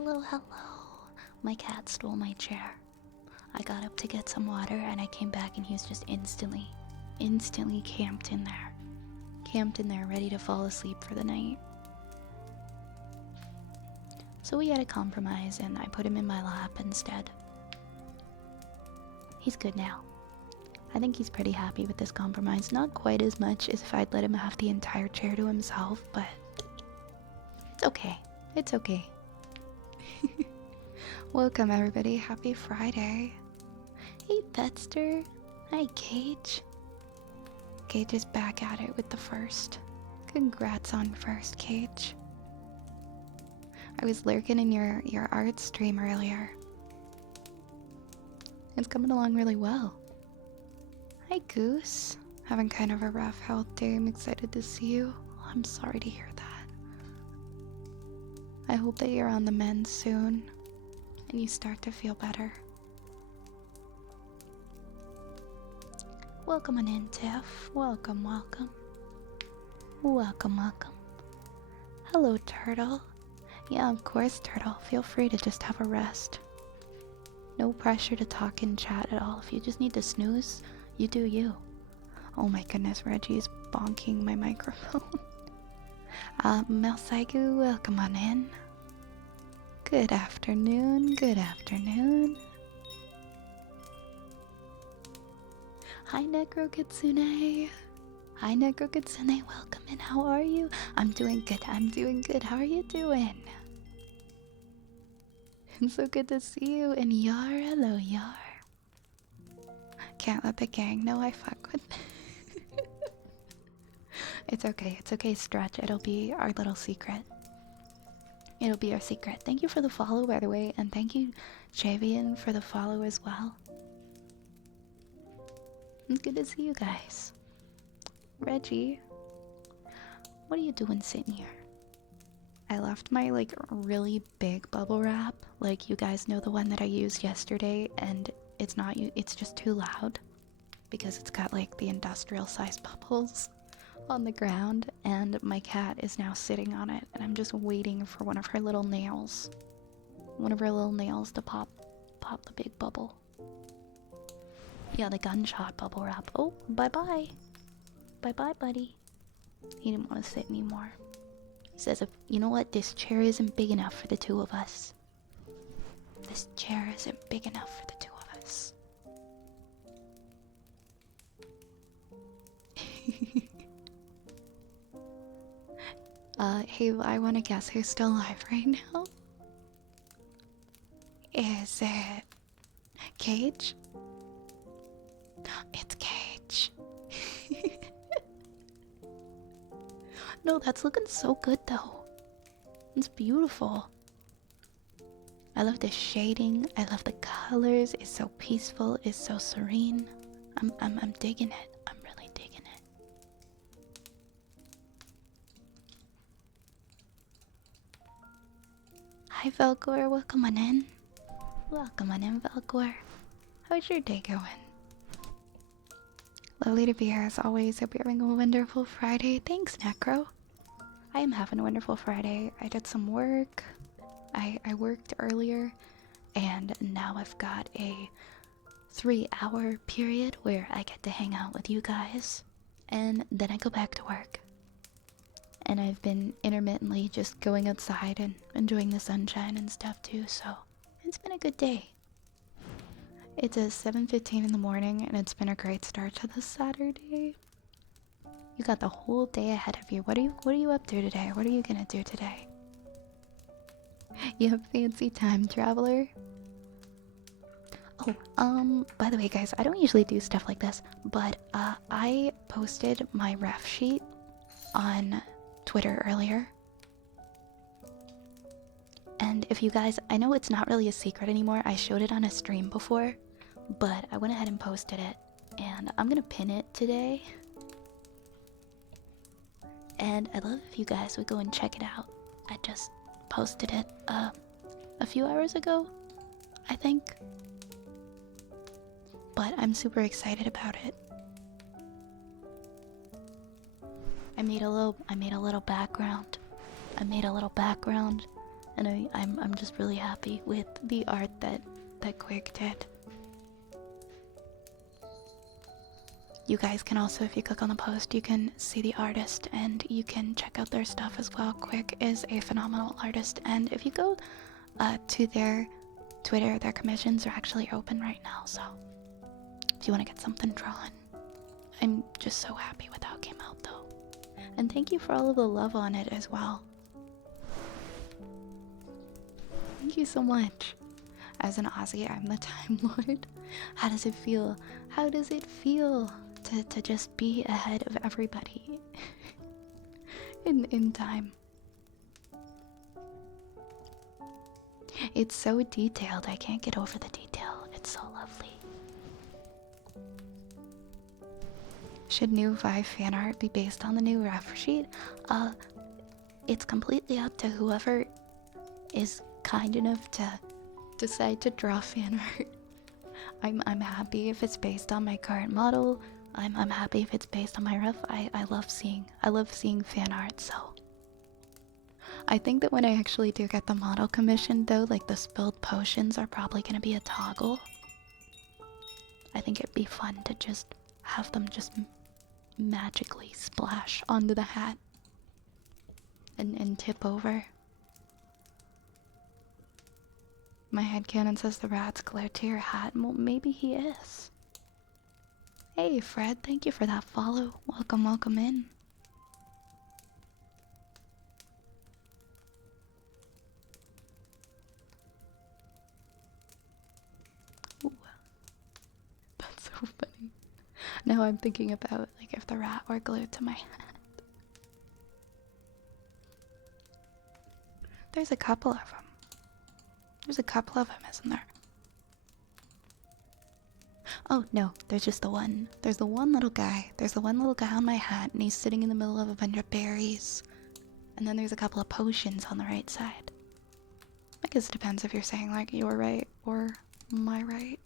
Hello, hello. My cat stole my chair. I got up to get some water and I came back and he was just instantly camped in there. Camped in there, ready to fall asleep for the night. So we had a compromise and I put him in my lap instead. He's good now. I think he's pretty happy with this compromise. Not quite as much as if I'd let him have the entire chair to himself, but it's okay. It's okay. Welcome everybody. Happy Friday. Hey Petster. Hi Cage. Cage is back at it with the first. Congrats on first, Cage. I was lurking in your art stream earlier. It's coming along really well. Hi Goose. Having kind of a rough health day. I'm excited to see you. I'm sorry to hear that. I hope that you're on the mend soon and you start to feel better. Welcome on in, Tiff. Welcome, welcome. Welcome, welcome. Hello, Turtle. Yeah, of course, Turtle. Feel free to just have a rest. No pressure to talk in chat at all. If you just need to snooze, you do you. Oh my goodness, Reggie's bonking my microphone. Melsaigu, welcome on in. Good afternoon, good afternoon. Hi Necro Kitsune. Hi Necro Kitsune, welcome in. How are you? I'm doing good, I'm doing good. How are you doing? It's so good to see you. And Yar, hello Yar. Can't let the gang know I fuck with. It's okay, Stretch. It'll be our little secret. It'll be our secret. Thank you for the follow, by the way, and thank you, Javian, for the follow as well. It's good to see you guys. Reggie, what are you doing sitting here? I left my, like, really big bubble wrap. Like, you guys know the one that I used yesterday, and it's just too loud. Because it's got, like, the industrial-sized bubbles on the ground, and my cat is now sitting on it, and I'm just waiting for one of her little nails. One of her little nails to pop the big bubble. Yeah, the gunshot bubble wrap. Oh, bye-bye. Bye-bye, buddy. He didn't want to sit anymore. He says, you know what? This chair isn't big enough for the two of us. This chair isn't big enough for the two of us. Hey, I want to guess who's still alive right now. Is it Cage? It's Cage. No, that's looking so good though. It's beautiful. I love the shading. I love the colors. It's so peaceful. It's so serene. I'm digging it. I'm really digging it. Hi Velcor, welcome on in. Welcome on in, Velcor. How's your day going? Lovely to be here as always. Hope you're having a wonderful Friday. Thanks, Necro. I am having a wonderful Friday. I did some work. I worked earlier, and now I've got a 3-hour period where I get to hang out with you guys, and then I go back to work. And I've been intermittently just going outside and enjoying the sunshine and stuff too, so it's been a good day. It's a 7:15 in the morning, and it's been a great start to this Saturday. You got the whole day ahead of you. What are you up to today? What are you gonna do today? You have fancy time traveler? Oh, by the way guys, I don't usually do stuff like this, but I posted my ref sheet on Twitter earlier. And if you guys, I know it's not really a secret anymore. I showed it on a stream before, but I went ahead and posted it, and I'm gonna pin it today. And I'd love if you guys would go and check it out. I just posted it a few hours ago, I think. But I'm super excited about it. I made a little background. and I'm just really happy with the art that Quig did. You guys can also, if you click on the post, you can see the artist and you can check out their stuff as well. Quig is a phenomenal artist, and if you go to their Twitter, their commissions are actually open right now, so if you want to get something drawn. I'm just so happy with how it came out though. And thank you for all of the love on it as well. Thank you so much. As an Aussie, I'm the Time Lord. How does it feel? How does it feel to just be ahead of everybody in time? It's so detailed. I can't get over the detail. It's so lovely. Should new Vive fan art be based on the new ref sheet? It's completely up to whoever is kind enough to decide to draw fan art. I'm happy if it's based on my current model. I'm happy if it's based on my ref. I love seeing fan art, so I think that when I actually do get the model commissioned though, like the spilled potions are probably gonna be a toggle. I think it'd be fun to just have them just magically splash onto the hat and tip over. My headcanon says the rat's glued to your hat. Well, maybe he is. Hey Fred, thank you for that follow. Welcome, welcome in. Ooh. That's so funny. Now I'm thinking about like if the rat were glued to my hat. There's a couple of them. There's a couple of them, isn't there? Oh, no, there's just the one. There's the one little guy. There's the one little guy on my hat, and he's sitting in the middle of a bunch of berries. And then there's a couple of potions on the right side. I guess it depends if you're saying, like, your right or my right.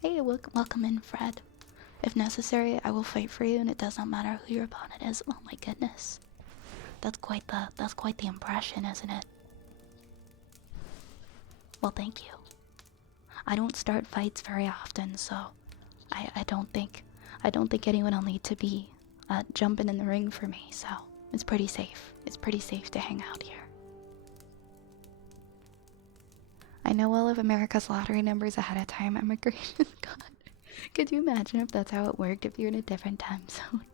Hey, welcome in, Fred. If necessary, I will fight for you, and it does not matter who your opponent is. Oh my goodness. That's quite the impression, isn't it? Well, thank you. I don't start fights very often, so I don't think anyone will need to be jumping in the ring for me, so it's pretty safe. It's pretty safe to hang out here. I know all of America's lottery numbers ahead of time. Immigration, God. Could you imagine if that's how it worked if you're in a different time zone?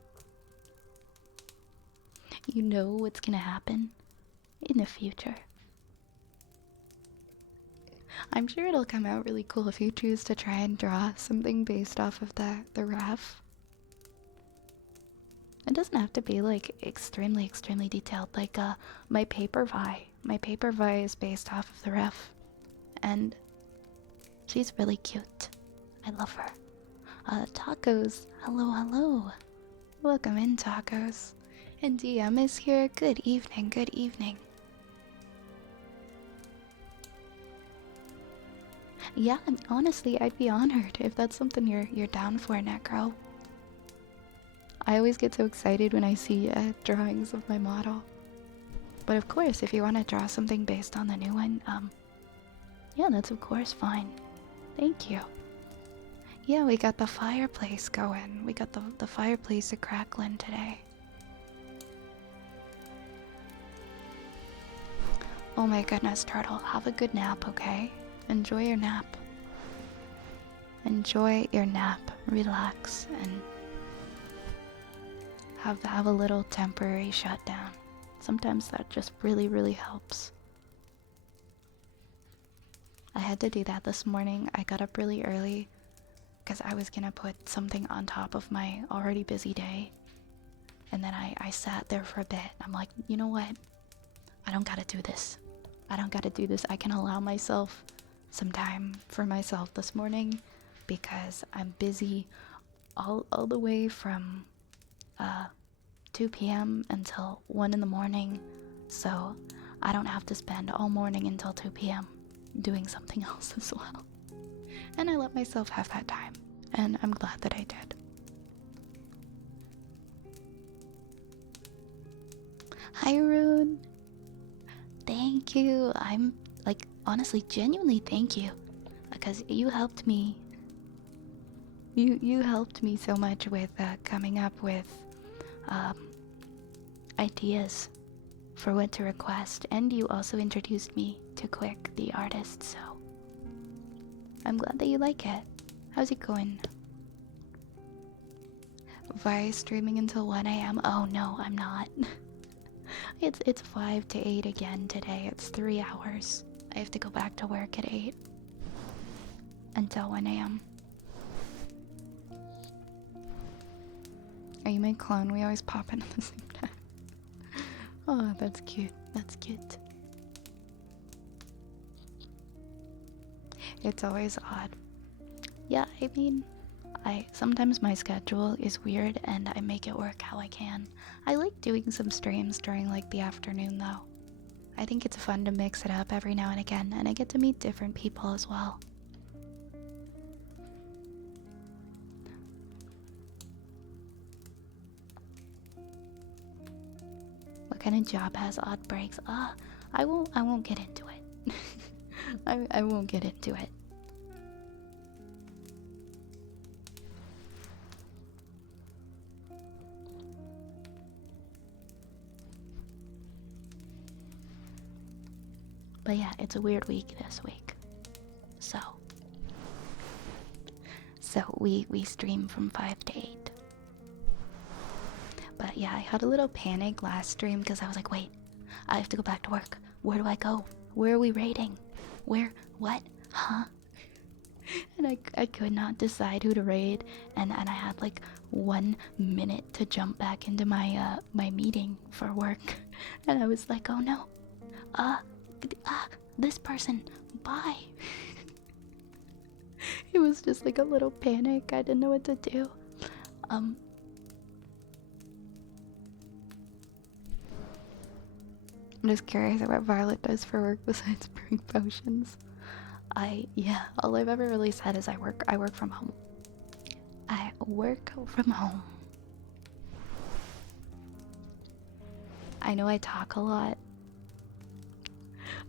You know what's gonna happen in the future. I'm sure it'll come out really cool if you choose to try and draw something based off of the ref. It doesn't have to be like extremely detailed. Like my paper Vi. My paper Vi is based off of the ref, and she's really cute. I love her. Tacos. Hello. Welcome in, Tacos. And DM is here. Good evening. Yeah, honestly, I'd be honored if that's something you're down for, Necro. I always get so excited when I see drawings of my model. But of course, if you want to draw something based on the new one, yeah, that's of course fine. Thank you. Yeah, we got the fireplace going. We got the fireplace a-crackling today. Oh my goodness, Turtle. Have a good nap, okay? Enjoy your nap. Enjoy your nap. Relax and have a little temporary shutdown. Sometimes that just really helps. I had to do that this morning. I got up really early because I was gonna put something on top of my already busy day. And then I sat there for a bit. I'm like, you know what? I don't gotta do this. I can allow myself some time for myself this morning because I'm busy all the way from 2 p.m. until 1 in the morning. So I don't have to spend all morning until 2 p.m. doing something else as well. And I let myself have that time, and I'm glad that I did. Hi, Rune. Thank you. I'm like honestly, genuinely thank you, because you helped me. You helped me so much with coming up with um, ideas for what to request, and you also introduced me to Quick, the artist. So I'm glad that you like it. How's it going? Vi streaming until 1 a.m. Oh no, I'm not. It's 5 to 8 again today. It's 3 hours. I have to go back to work at 8 until 1 a.m. Are you my clone? We always pop in at the same time. Oh, that's cute. That's cute. It's always odd. Yeah, I mean, sometimes my schedule is weird and I make it work how I can. I like doing some streams during like the afternoon though. I think it's fun to mix it up every now and again, and I get to meet different people as well. What kind of job has odd breaks? I won't get into it. I won't get into it. But yeah, it's a weird week this week. So we stream from 5 to 8. But yeah, I had a little panic last stream because I was like, wait, I have to go back to work. Where do I go? Where are we raiding? Where? What? Huh? And I could not decide who to raid, and I had like 1 minute to jump back into my my meeting for work, and I was like, oh no, this person, bye. It was just like a little panic. I didn't know what to do. I'm just curious what Violet does for work besides brewing potions. Yeah, all I've ever really said is I work from home. I work from home. I know I talk a lot.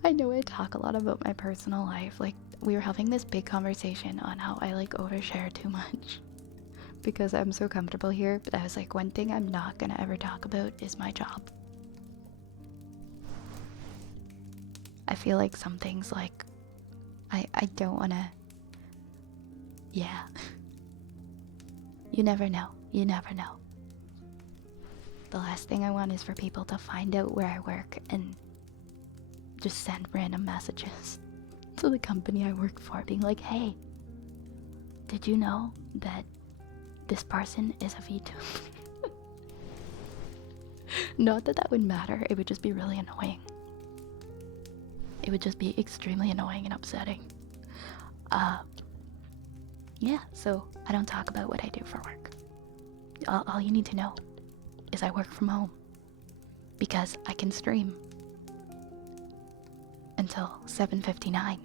I know I talk a lot about my personal life. Like, we were having this big conversation on how I like overshare too much because I'm so comfortable here, but I was like, one thing I'm not gonna ever talk about is my job. I feel like some things, like, I don't wanna. Yeah. You never know. You never know. The last thing I want is for people to find out where I work and just send random messages to the company I work for, being like, hey, did you know that this person is a VTuber? Not that that would matter, it would just be really annoying. It would just be extremely annoying and upsetting. Yeah, so I don't talk about what I do for work. All you need to know is I work from home because I can stream until 7:59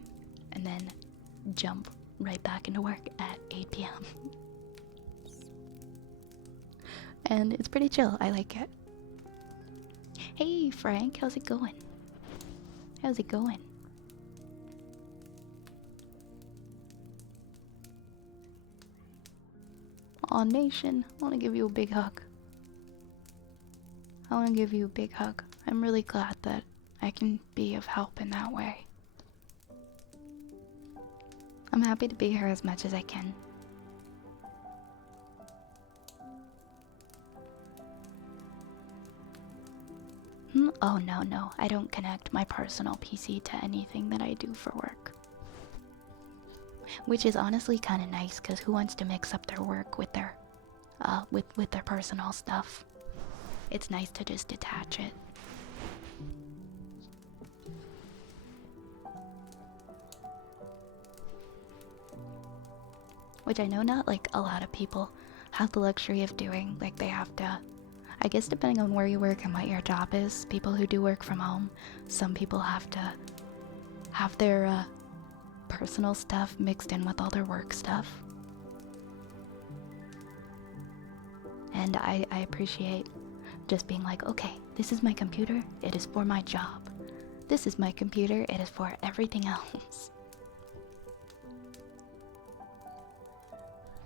and then jump right back into work at 8 p.m. And it's pretty chill. I like it. Hey Frank, how's it going? How's it going? Aw, Nation, I want to give you a big hug. I want to give you a big hug. I'm really glad that I can be of help in that way. I'm happy to be here as much as I can. Oh no, I don't connect my personal PC to anything that I do for work. Which is honestly kind of nice, because who wants to mix up their work with their with their personal stuff? It's nice to just detach it. Which I know not like a lot of people have the luxury of doing. Like, they have to, I guess depending on where you work and what your job is, people who do work from home, some people have to have their personal stuff mixed in with all their work stuff. And I appreciate just being like, okay, this is my computer, it is for my job. This is my computer, it is for everything else.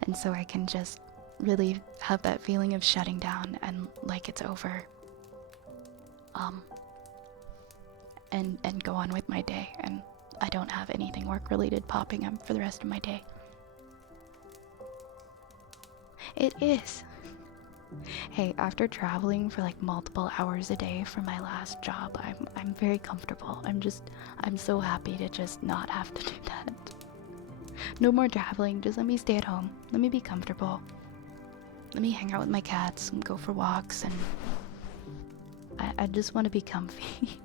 And so I can just really have that feeling of shutting down and like it's over. And go on with my day, and I don't have anything work related popping up for the rest of my day. It is. Hey, after traveling for like multiple hours a day for my last job, I'm very comfortable. I'm so happy to just not have to do that. No more traveling, just let me stay at home. Let me be comfortable. Let me hang out with my cats and go for walks, and I just want to be comfy.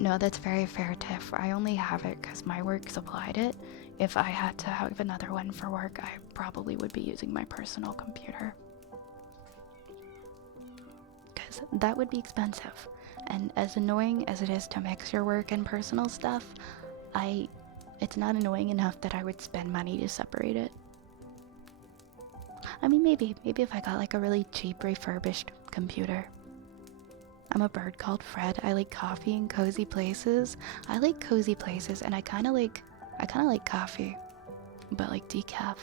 No, that's very fair, Tiff. I only have it because my work supplied it. If I had to have another one for work, I probably would be using my personal computer. Because that would be expensive. And as annoying as it is to mix your work and personal stuff, it's not annoying enough that I would spend money to separate it. I mean, maybe if I got like a really cheap refurbished computer. I'm a bird called Fred. I like coffee and cozy places. I like cozy places, and I kind of like coffee, but like decaf.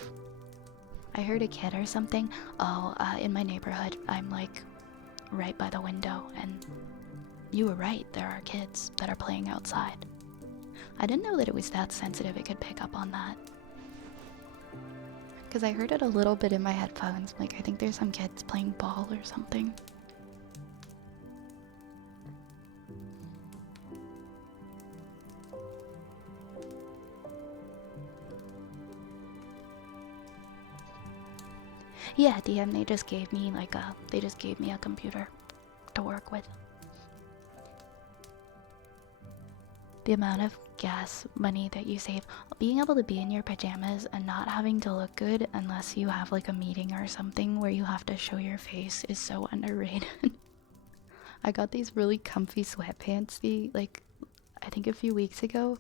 I heard a kid or something. In my neighborhood, I'm like right by the window, and you were right. There are kids that are playing outside. I didn't know that it was that sensitive. It could pick up on that. Because I heard it a little bit in my headphones. Like, I think there's some kids playing ball or something. Yeah, DM, they just gave me a computer to work with. The amount of gas money that you save, being able to be in your pajamas and not having to look good unless you have like a meeting or something where you have to show your face, is so underrated. I got these really comfy sweatpants I think a few weeks ago,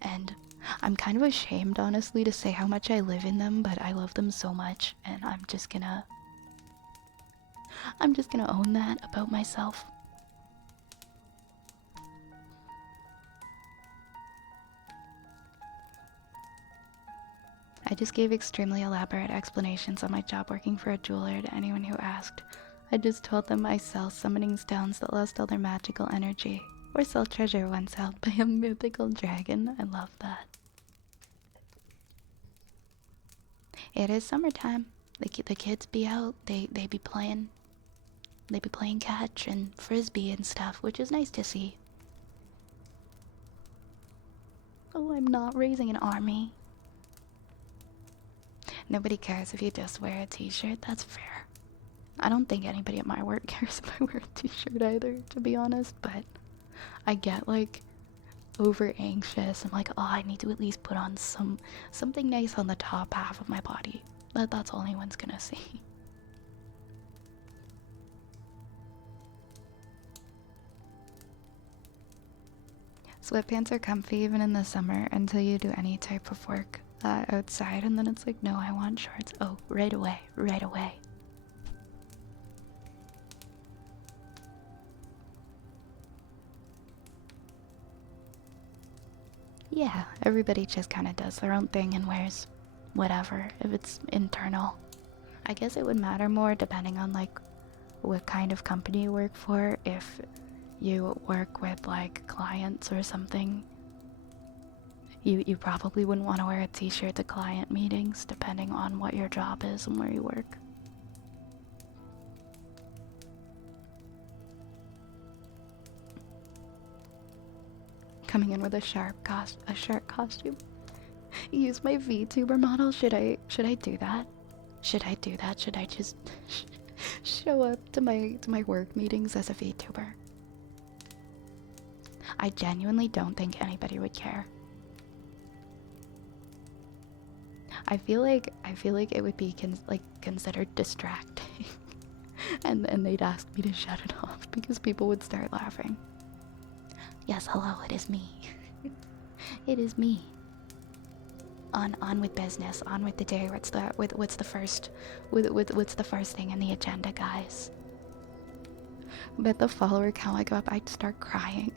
and I'm kind of ashamed, honestly, to say how much I live in them, but I love them so much, and I'm just gonna own that about myself. I just gave extremely elaborate explanations on my job working for a jeweler to anyone who asked. I just told them I sell summoning stones that lost all their magical energy, or sell treasure once held by a mythical dragon. I love that. It is summertime. The kids be out. They be playing. They be playing catch and frisbee and stuff, which is nice to see. Oh, I'm not raising an army. Nobody cares if you just wear a t-shirt. That's fair. I don't think anybody at my work cares if I wear a t-shirt either, to be honest, but I get like over anxious. I'm like, oh, I need to at least put on something nice on the top half of my body. That's all anyone's gonna see. Sweatpants are comfy even in the summer until you do any type of work outside, and then it's like, no, I want shorts. Oh, right away, right away. Yeah, everybody just kind of does their own thing and wears whatever if it's internal. I guess it would matter more depending on like what kind of company you work for. If you work with like clients or something, you probably wouldn't want to wear a t-shirt to client meetings, depending on what your job is and where you work. Coming in with a shark costume. Use my VTuber model. Should I do that? Should I do that? Should I just show up to my work meetings as a VTuber? I genuinely don't think anybody would care. I feel like it would be considered distracting, and they'd ask me to shut it off because people would start laughing. Yes, hello, it is me. It is me. On with business. On with the day. What's the first? What's the first thing in the agenda, guys? Bet the follower count I go up, I'd start crying.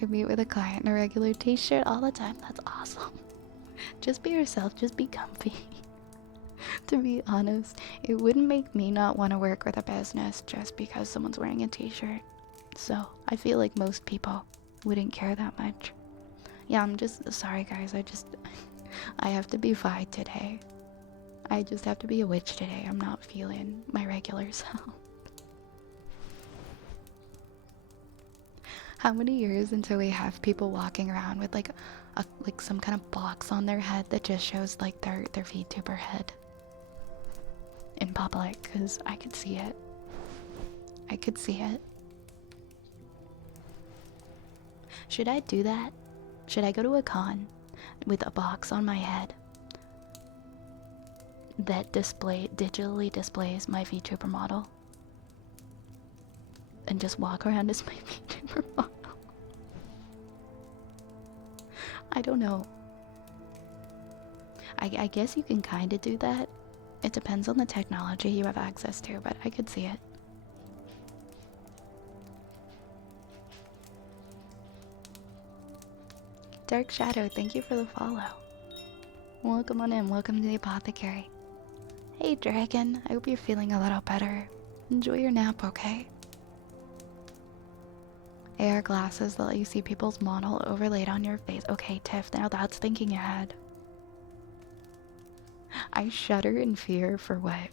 I meet with a client in a regular t-shirt all the time. That's awesome. Just be yourself. Just be comfy. To be honest, it wouldn't make me not want to work with a business just because someone's wearing a t-shirt. So I feel like most people wouldn't care that much. Yeah, I'm just sorry, guys. I have to be Vi today. I just have to be a witch today. I'm not feeling my regular self. How many years until we have people walking around with like some kind of box on their head that just shows like their VTuber head in public? Because I could see it. I could see it. Should I do that? Should I go to a con with a box on my head that digitally displays my VTuber model? And just walk around as my VTuber model? I don't know. I guess you can kind of do that. It depends on the technology you have access to, but I could see it. Dark Shadow, thank you for the follow. Welcome on in. Welcome to the apothecary. Hey, Dragon. I hope you're feeling a little better. Enjoy your nap, okay? AR glasses that let you see people's model overlaid on your face. Okay, Tiff, now that's thinking ahead. I shudder in fear for what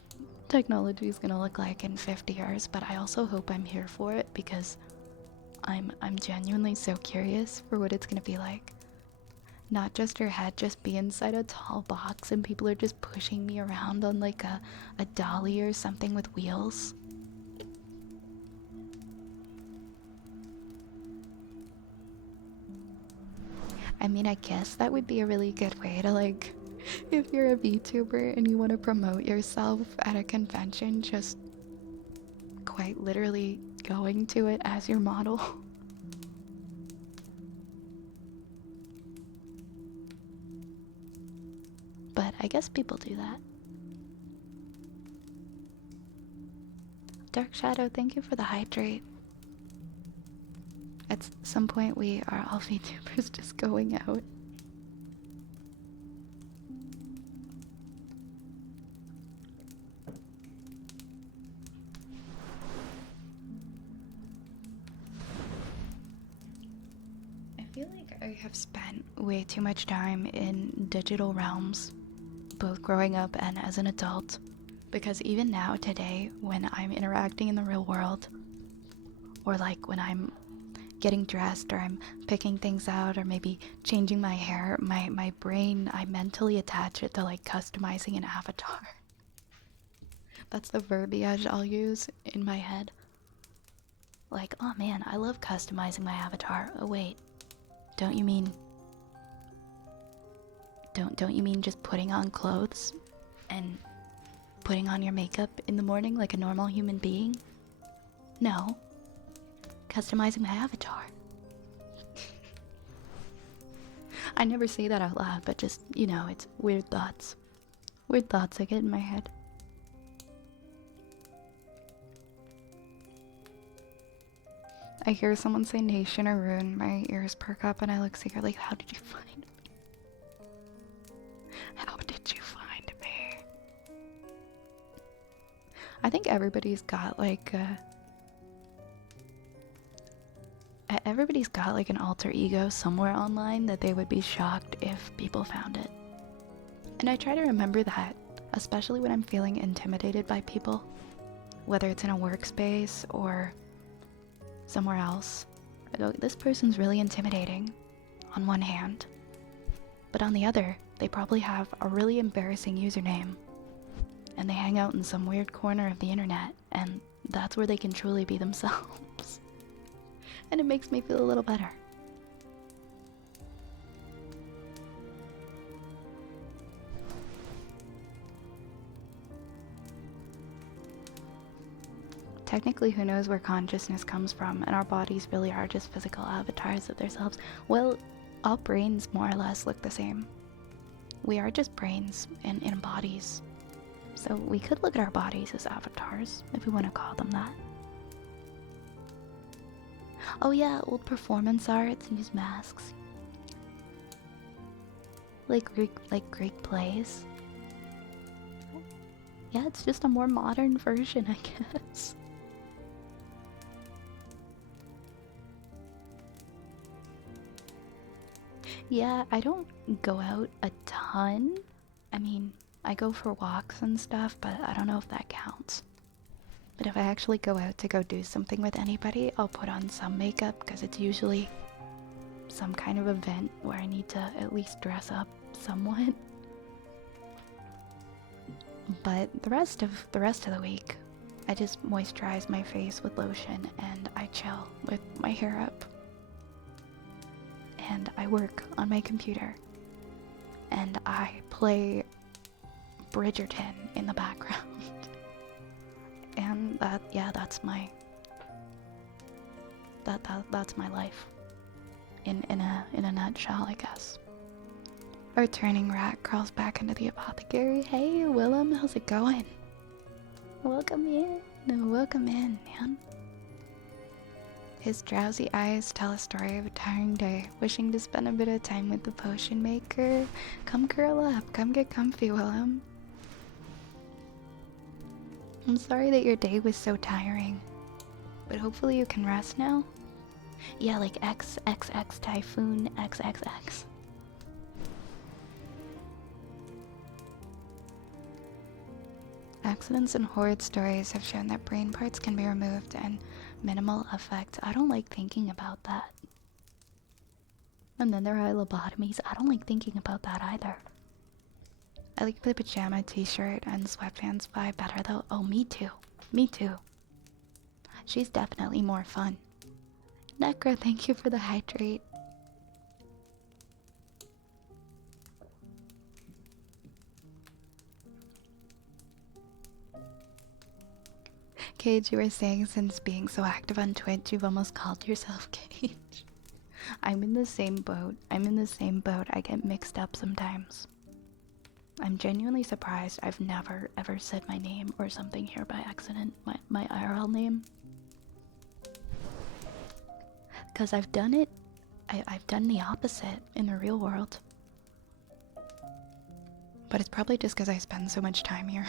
technology is gonna look like in 50 years, but I also hope I'm here for it because I'm genuinely so curious for what it's gonna be like. Not just your head, just be inside a tall box and people are just pushing me around on like a dolly or something with wheels. I mean, I guess that would be a really good way to like, if you're a VTuber and you want to promote yourself at a convention, just quite literally going to it as your model. But I guess people do that. Dark Shadow, thank you for the hydrate. At some point we are all VTubers just going out. I feel like I have spent way too much time in digital realms, both growing up and as an adult, because even now today when I'm interacting in the real world, or like when I'm getting dressed or I'm picking things out or maybe changing my hair, my brain, I mentally attach it to like customizing an avatar. That's the verbiage I'll use in my head. Like, oh man, I love customizing my avatar. Oh wait, don't you mean just putting on clothes and putting on your makeup in the morning like a normal human being? No. Customizing my avatar. I never say that out loud, but just, you know, it's weird thoughts. Weird thoughts I get in my head. I hear someone say Nation or Rune, my ears perk up and I look secretly, how did you find me? How did you find me? I think everybody's got like an alter ego somewhere online that they would be shocked if people found it. And I try to remember that, especially when I'm feeling intimidated by people, whether it's in a workspace or somewhere else. I go, this person's really intimidating on one hand, but on the other, they probably have a really embarrassing username and they hang out in some weird corner of the internet, and that's where they can truly be themselves. And it makes me feel a little better. Technically, who knows where consciousness comes from, and our bodies really are just physical avatars of themselves. Well, all brains more or less look the same. We are just brains in bodies. So we could look at our bodies as avatars, if we want to call them that. Oh yeah, old performance arts use masks. Like Greek plays. Yeah, it's just a more modern version, I guess. Yeah, I don't go out a ton. I mean, I go for walks and stuff, but I don't know if that counts. But if I actually go out to go do something with anybody, I'll put on some makeup because it's usually some kind of event where I need to at least dress up somewhat. But the rest of the week, I just moisturize my face with lotion and I chill with my hair up. And I work on my computer. And I play Bridgerton in the background. And that's my that's my life. In a nutshell, I guess. Our turning rat crawls back into the apothecary. Hey, Willem, how's it going? Welcome in. No, welcome in, man. His drowsy eyes tell a story of a tiring day, wishing to spend a bit of time with the potion maker. Come curl up, come get comfy, Willem. I'm sorry that your day was so tiring, but hopefully you can rest now. Yeah, like XXX Typhoon XXX. Accidents and horrid stories have shown that brain parts can be removed and minimal effect. I don't like thinking about that. And then there are lobotomies. I don't like thinking about that either. I like the pajama t-shirt and sweatpants vibe better though. Oh, me too. Me too. She's definitely more fun. Necro, thank you for the hydrate. Cage, you were saying since being so active on Twitch, you've almost called yourself Cage. I'm in the same boat. I get mixed up sometimes. I'm genuinely surprised I've never ever said my name or something here by accident. My IRL name. Because I've done it. I've done the opposite in the real world. But it's probably just because I spend so much time here.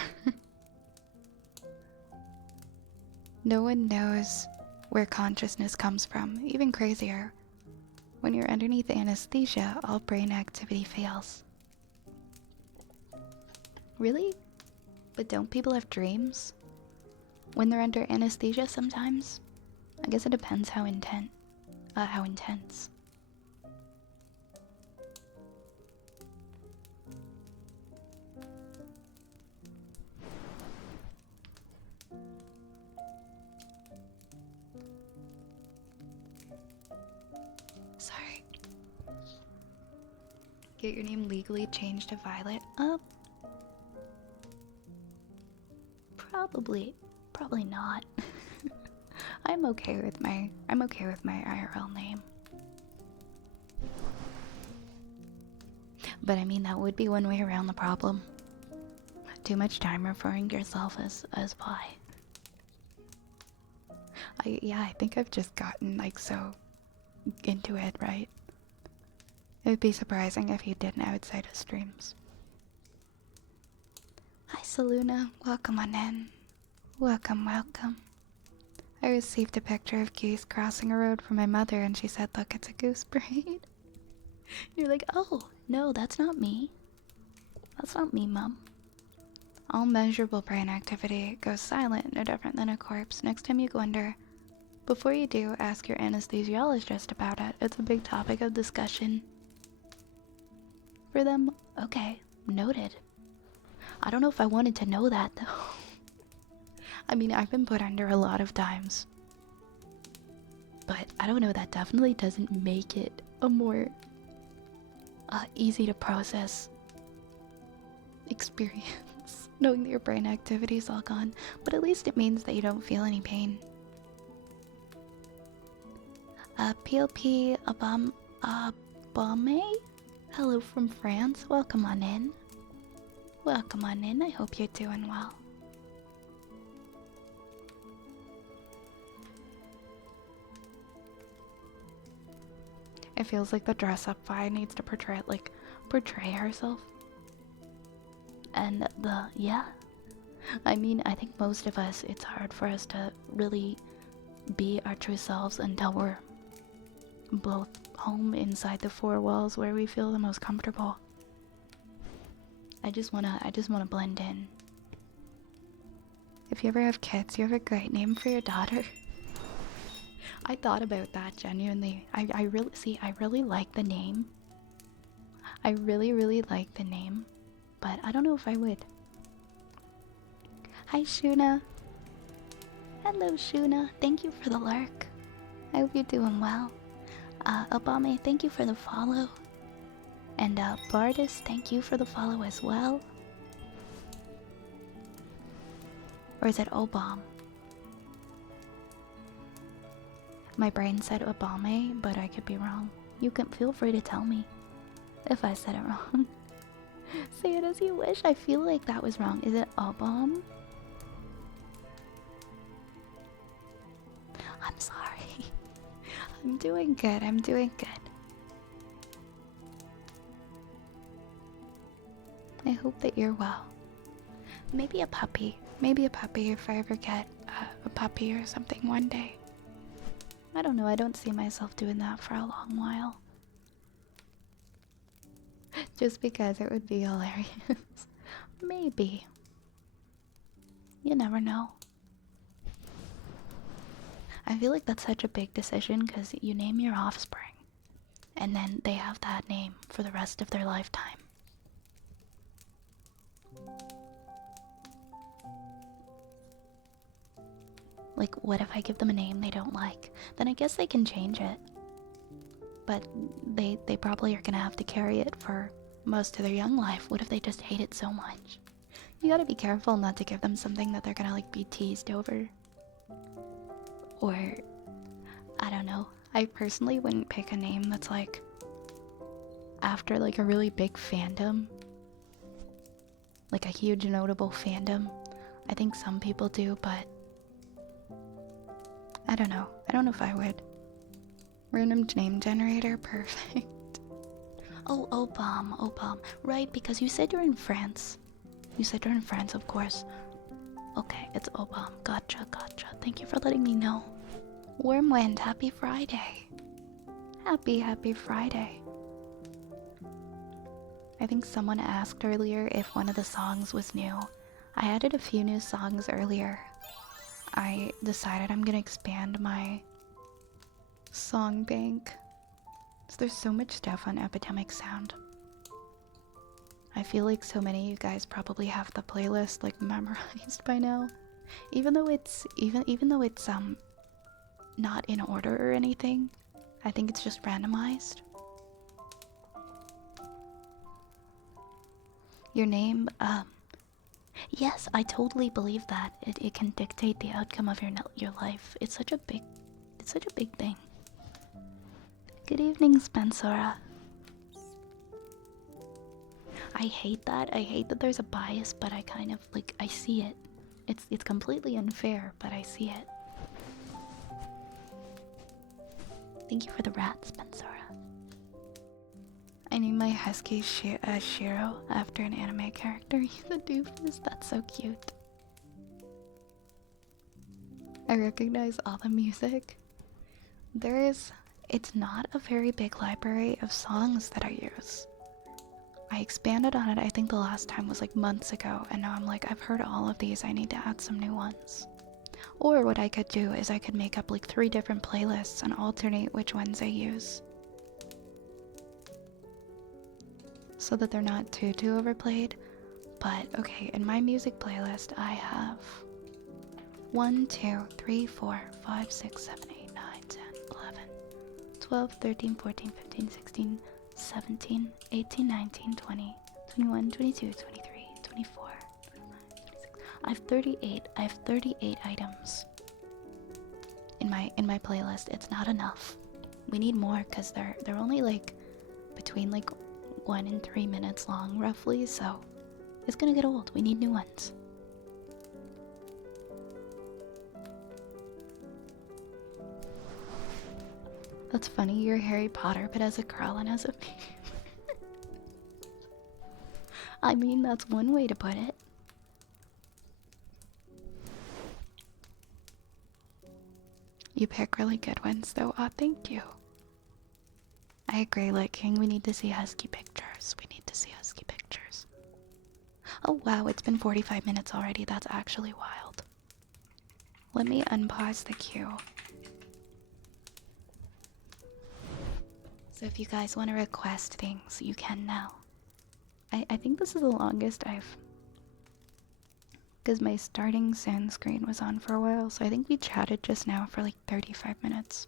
No one knows where consciousness comes from. Even crazier. When you're underneath anesthesia, all brain activity fails. Really? But don't people have dreams? When they're under anesthesia sometimes? I guess it depends how intense. Sorry. Get your name legally changed to Violet? Probably not. I'm okay with my IRL name. But I mean, that would be one way around the problem. Too much time referring to yourself as Vi. I think I've just gotten like so into it, right? It would be surprising if you didn't outside of streams. Hi Saluna, welcome on in. Welcome. I received a picture of geese crossing a road from my mother and she said, look, it's a goose braid. You're like, oh, no, that's not me. That's not me, Mom. All measurable brain activity goes silent, no different than a corpse. Next time you go under, before you do, ask your anesthesiologist about it. It's a big topic of discussion. For them, okay, noted. I don't know if I wanted to know that, though. I mean, I've been put under a lot of times. But I don't know, that definitely doesn't make it a more easy to process experience. Knowing that your brain activity is all gone. But at least it means that you don't feel any pain. PLP, Obame? Hello from France. Welcome on in. Welcome on in. I hope you're doing well. It feels like the dress up Vi needs to portray herself. And yeah. I mean, I think most of us, it's hard for us to really be our true selves until we're both home inside the four walls where we feel the most comfortable. I just wanna blend in. If you ever have kids, you have a great name for your daughter. I thought about that genuinely. I really like the name. I really like the name, but I don't know if I would. Hi Shuna. Hello Shuna. Thank you for the lurk. I hope you're doing well. Obame, thank you for the follow. And Bardis, thank you for the follow as well. Or is it Obam? My brain said Obame, but I could be wrong. You can feel free to tell me if I said it wrong. Say it as you wish. I feel like that was wrong. Is it Obam? I'm sorry. I'm doing good. I'm doing good. I hope that you're well. Maybe a puppy. Maybe a puppy if I ever get a puppy or something one day. I don't know. I don't see myself doing that for a long while. Just because it would be hilarious. Maybe. You never know. I feel like that's such a big decision because you name your offspring and then they have that name for the rest of their lifetime. Like, what if I give them a name they don't like? Then I guess they can change it. But they probably are gonna have to carry it for most of their young life. What if they just hate it so much? You gotta be careful not to give them something that they're gonna like be teased over. Or, I don't know. I personally wouldn't pick a name that's like after like a really big fandom. Like a huge notable fandom. I think some people do, but I don't know. I don't know if I would. Random name generator, perfect. Oh, Obam, Obam. Right, because you said you're in France. You said you're in France, of course. Okay, it's Obam. Gotcha, gotcha. Thank you for letting me know. Wormwind, happy Friday. Happy Friday. I think someone asked earlier if one of the songs was new. I added a few new songs earlier. I decided I'm gonna expand my song bank. So there's so much stuff on Epidemic Sound. I feel like so many of you guys probably have the playlist like memorized by now. Even though it's not in order or anything. I think it's just randomized. Your name, yes, I totally believe that. It can dictate the outcome of your life. It's such a big thing. Good evening, Spensora. I hate that. I hate that there's a bias, but I kind of like I see it. It's completely unfair, but I see it. Thank you for the rat, Spensora. I named my husky Shiro after an anime character. He's a doofus. That's so cute. I recognize all the music. It's not a very big library of songs that I use. I expanded on it, I think the last time was like months ago, and now I'm like, I've heard all of these, I need to add some new ones. Or what I could do is I could make up like 3 different playlists and alternate which ones I use. So that they're not too overplayed. But okay, in my music playlist I have 1, 2, 3, 4, 5, 6, 7, 8, 9, 10, 11, 12, 13, 14, 15, 16, 17, 18, 19, 20, 21, 22, 23, 24, 25, 26. I have 38 items in my playlist. It's not enough. We need more because they're only like between like 1 and 3 minutes long, roughly, so it's gonna get old. We need new ones. That's funny, you're Harry Potter, but as a girl and as a me. I mean, that's one way to put it. You pick really good ones, though. Oh, thank you. I agree, like King, we need to see husky pictures. We need to see husky pictures. Oh wow, it's been 45 minutes already. That's actually wild. Let me unpause the queue. So if you guys want to request things, you can now. I think this is the longest I've... Because my starting send screen was on for a while, so I think we chatted just now for like 35 minutes.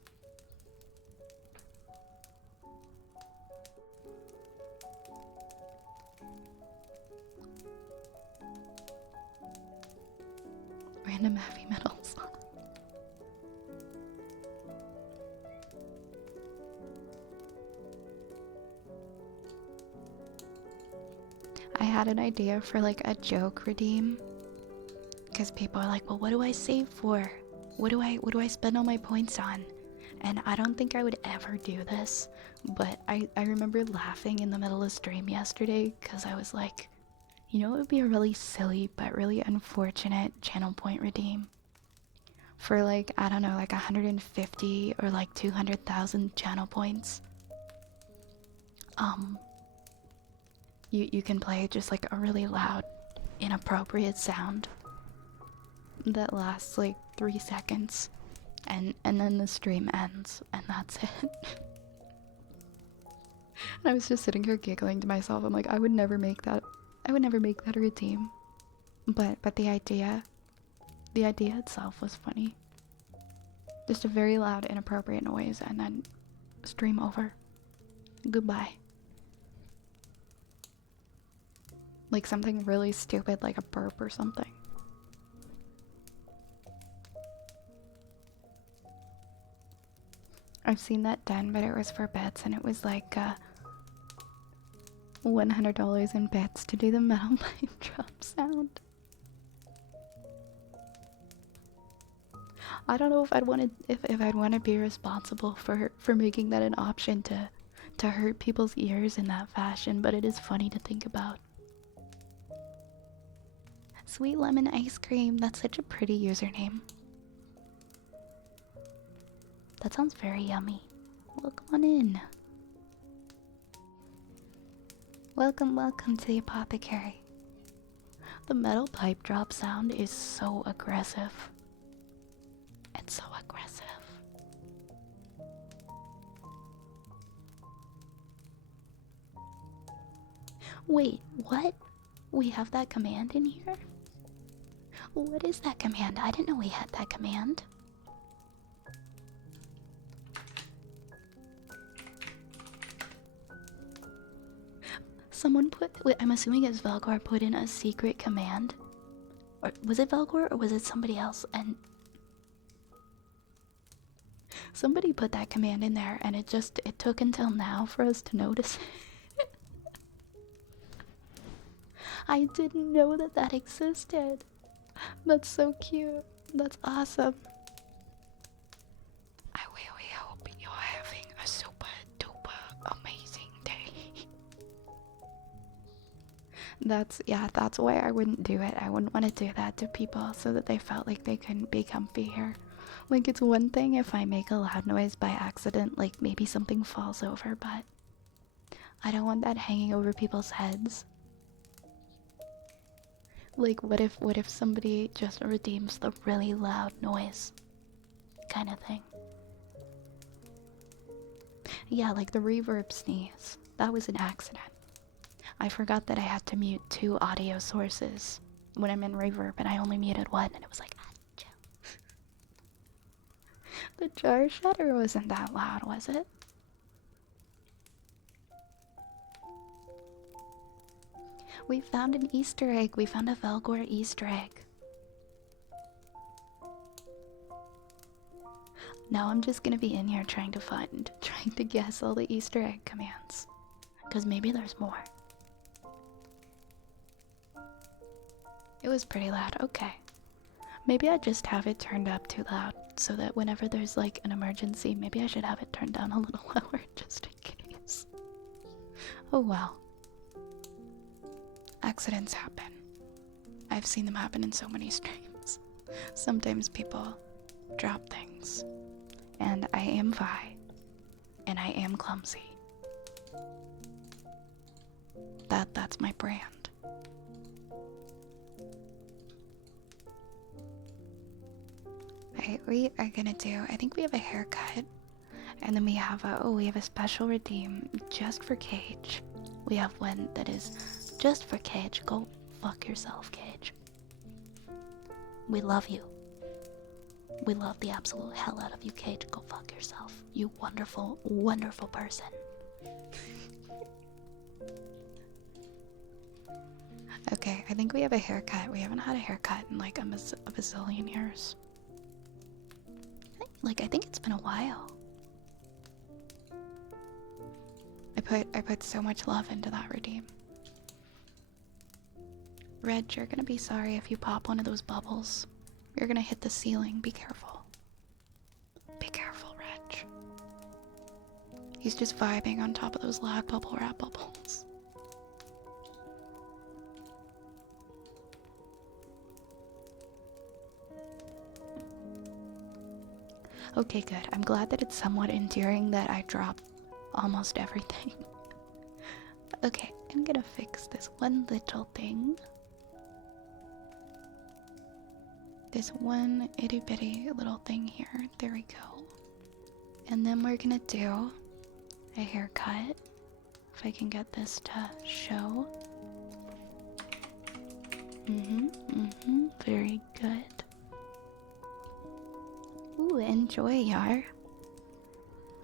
Random heavy metals. I had an idea for like a joke redeem, because people are like, well, what do I save for? What do I spend all my points on? And I don't think I would ever do this, but I remember laughing in the middle of stream yesterday because I was like, you know, it would be a really silly but really unfortunate channel point redeem for like, I don't know, like 150 or like 200,000 channel points. You can play just like a really loud, inappropriate sound that lasts like 3 seconds, and then the stream ends, and that's it. And I was just sitting here giggling to myself. I'm like, I would never make that. I would never make that a redeem. But the idea itself was funny. Just a very loud, inappropriate noise, and then stream over. Goodbye. Like something really stupid, like a burp or something. I've seen that done, but it was for bets, and it was like $100 in bets to do the metal pipe drop sound. I don't know if I'd want to be responsible for making that an option to hurt people's ears in that fashion, but it is funny to think about. Sweet lemon ice cream. That's such a pretty username. That sounds very yummy. Welcome on in. Welcome to the apothecary. The metal pipe drop sound is so aggressive. It's so aggressive. Wait, what? We have that command in here? What is that command? I didn't know we had that command. Someone put... Wait, I'm assuming it's Velgor put in a secret command. Or was it Velgor or was it somebody else? And somebody put that command in there, and it took until now for us to notice it. I didn't know that existed. That's so cute. That's awesome. I really hope you're having a super duper amazing day. That's why I wouldn't do it. I wouldn't want to do that to people so that they felt like they couldn't be comfy here. Like, it's one thing if I make a loud noise by accident, like maybe something falls over, but I don't want that hanging over people's heads. Like, what if somebody just redeems the really loud noise kind of thing? Yeah, like the reverb sneeze. That was an accident. I forgot that I had to mute 2 audio sources when I'm in reverb, and I only muted one, and it was like, achoo. The jar shutter wasn't that loud, was it? We found an Easter egg. We found a Velgor Easter egg. Now I'm just gonna be in here trying to guess all the Easter egg commands. Because maybe there's more. It was pretty loud. Okay. Maybe I just have it turned up too loud so that whenever there's like an emergency, maybe I should have it turned down a little lower just in case. Oh well. Accidents happen. I've seen them happen in so many streams. Sometimes people drop things. And I am Vi. And I am clumsy. That's my brand. Alright, we are gonna do, I think we have a haircut. And then we have a special redeem just for Cage. We have one that is just for Cage. Go fuck yourself, Cage. We love you. We love the absolute hell out of you, Cage. Go fuck yourself. You wonderful, wonderful person. Okay, I think we have a haircut. We haven't had a haircut in like a bazillion years. I think it's been a while. I put so much love into that redeem. Reg, you're gonna be sorry if you pop one of those bubbles. You're gonna hit the ceiling. Be careful. Be careful, Reg. He's just vibing on top of those loud bubble wrap bubbles. Okay, good. I'm glad that it's somewhat endearing that I drop almost everything. Okay, I'm gonna fix this one little thing. This one itty bitty little thing here. There we go. And then we're gonna do a haircut. If I can get this to show. Very good. Ooh, enjoy, Yar.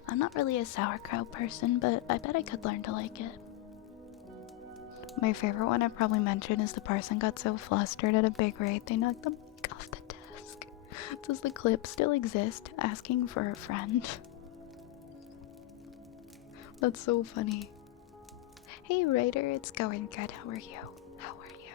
I'm not really a sauerkraut person, but I bet I could learn to like it. My favorite one I probably mentioned is the person got so flustered at a big raid they knocked them off the desk. Does the clip still exist? Asking for a friend. That's so funny. Hey Raider, it's going good. How are you? How are you?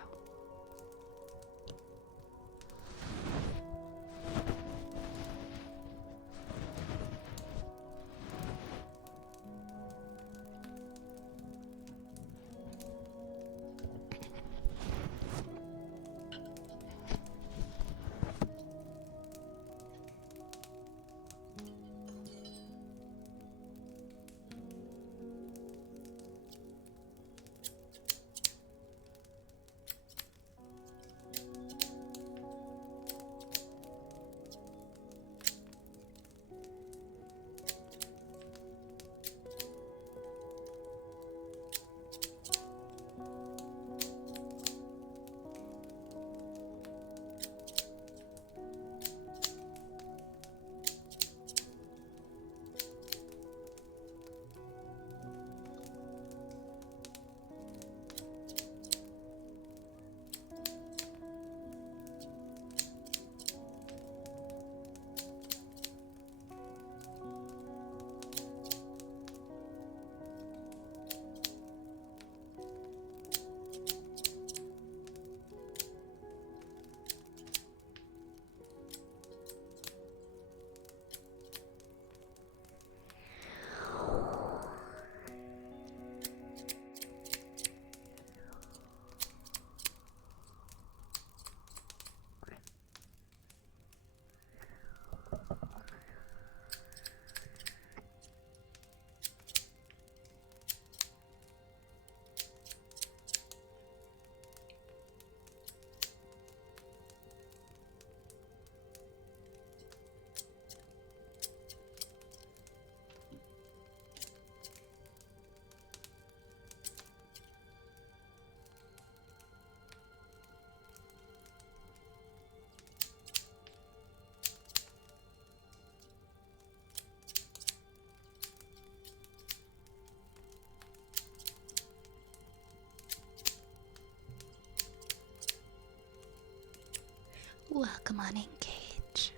Welcome on in, Cage.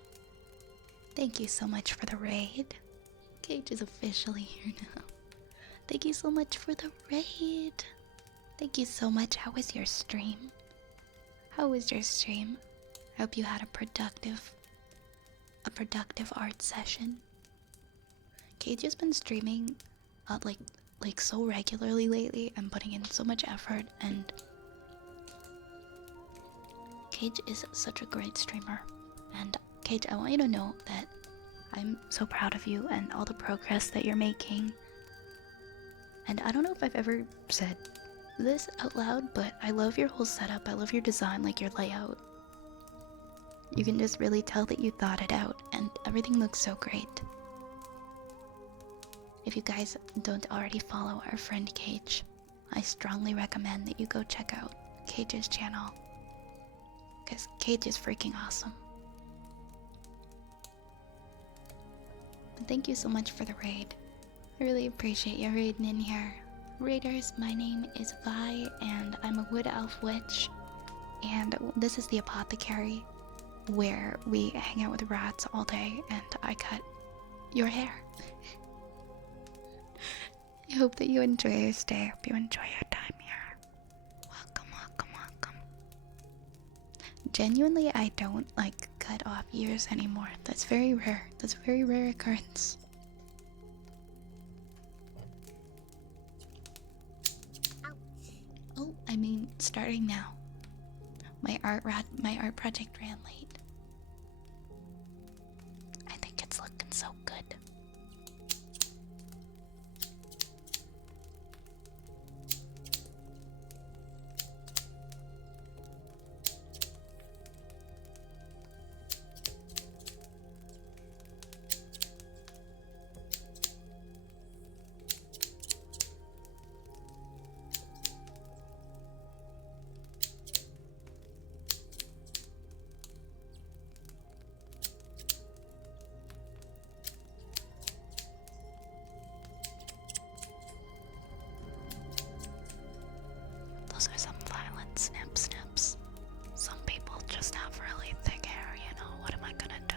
Thank you so much for the raid. Cage is officially here now. Thank you so much for the raid. Thank you so much. How was your stream? How was your stream? I hope you had a productive art session. Cage has been streaming like so regularly lately and putting in so much effort, and Cage is such a great streamer. And Cage, I want you to know that I'm so proud of you and all the progress that you're making. And I don't know if I've ever said this out loud, but I love your whole setup. I love your design, like your layout. You can just really tell that you thought it out, and everything looks so great. If you guys don't already follow our friend Cage, I strongly recommend that you go check out Cage's channel, because Cage is freaking awesome. And thank you so much for the raid. I really appreciate you raiding in here. Raiders, my name is Vi, and I'm a wood elf witch, and this is the apothecary, where we hang out with rats all day, and I cut your hair. I hope that you enjoy your stay. I hope you enjoy your time here. Welcome, welcome, welcome. Genuinely, I don't like cut off ears anymore. That's very rare. That's a very rare occurrence. Oh, I mean, starting now. My art project ran late. I think it's looking so good. Those are some violent snip snips. Some people just have really thick hair, you know. What am I gonna do?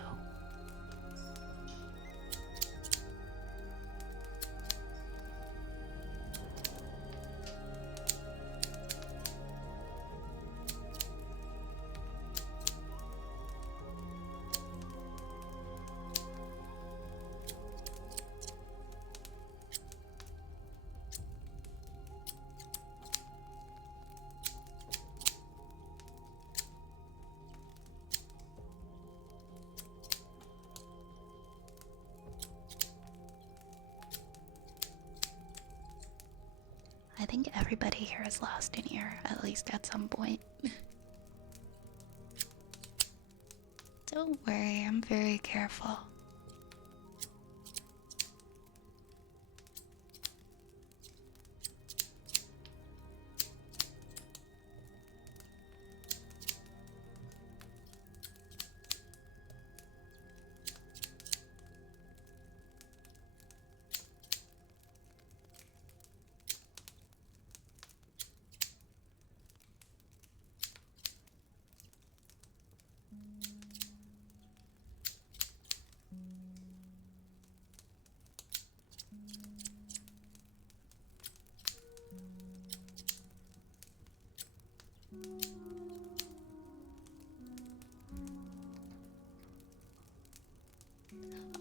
I think everybody here is lost in here, at least at some point. Don't worry, I'm very careful.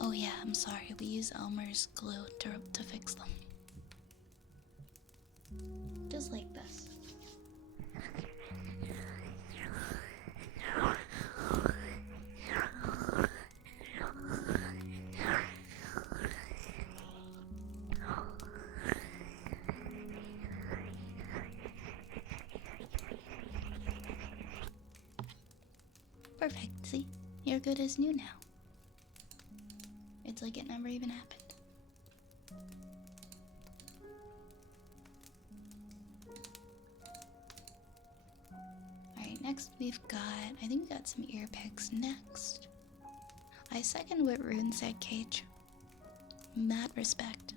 Oh yeah, I'm sorry, we use Elmer's glue to fix them. Just like this. Perfect, see? You're good as new now. It's like it never even happened. Alright, next we've got, I think we got some ear picks next. I second what Rune said, Cage. Mad respect.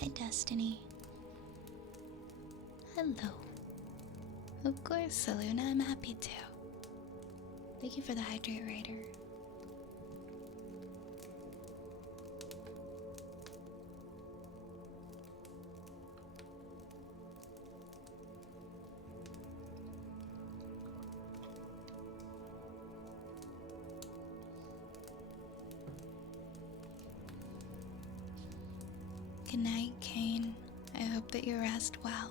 Hi, Destiny. Hello. Of course, Saluna, I'm happy to. Thank you for the hydrate rider. Good night, Kane. I hope that you rest well.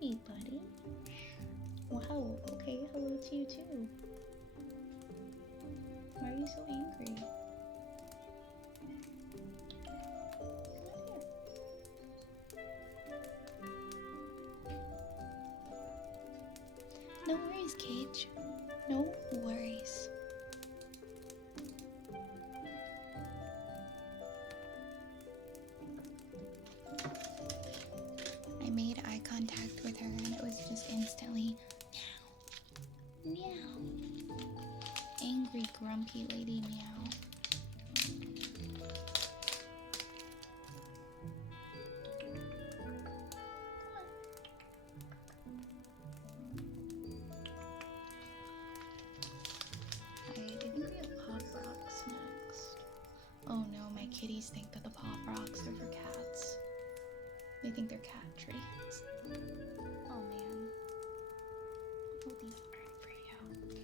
Hey, buddy. Wow, okay, hello to you too. Why are you so angry? No worries, Cage. No worries. I made eye contact with her and it was just instantly meow. Meow. Angry, grumpy lady meow. I think we have Pop Rocks next. Oh no, my kitties think that the Pop Rocks are for cats. They think they're cat treats. Oh man. Oh, these aren't for you.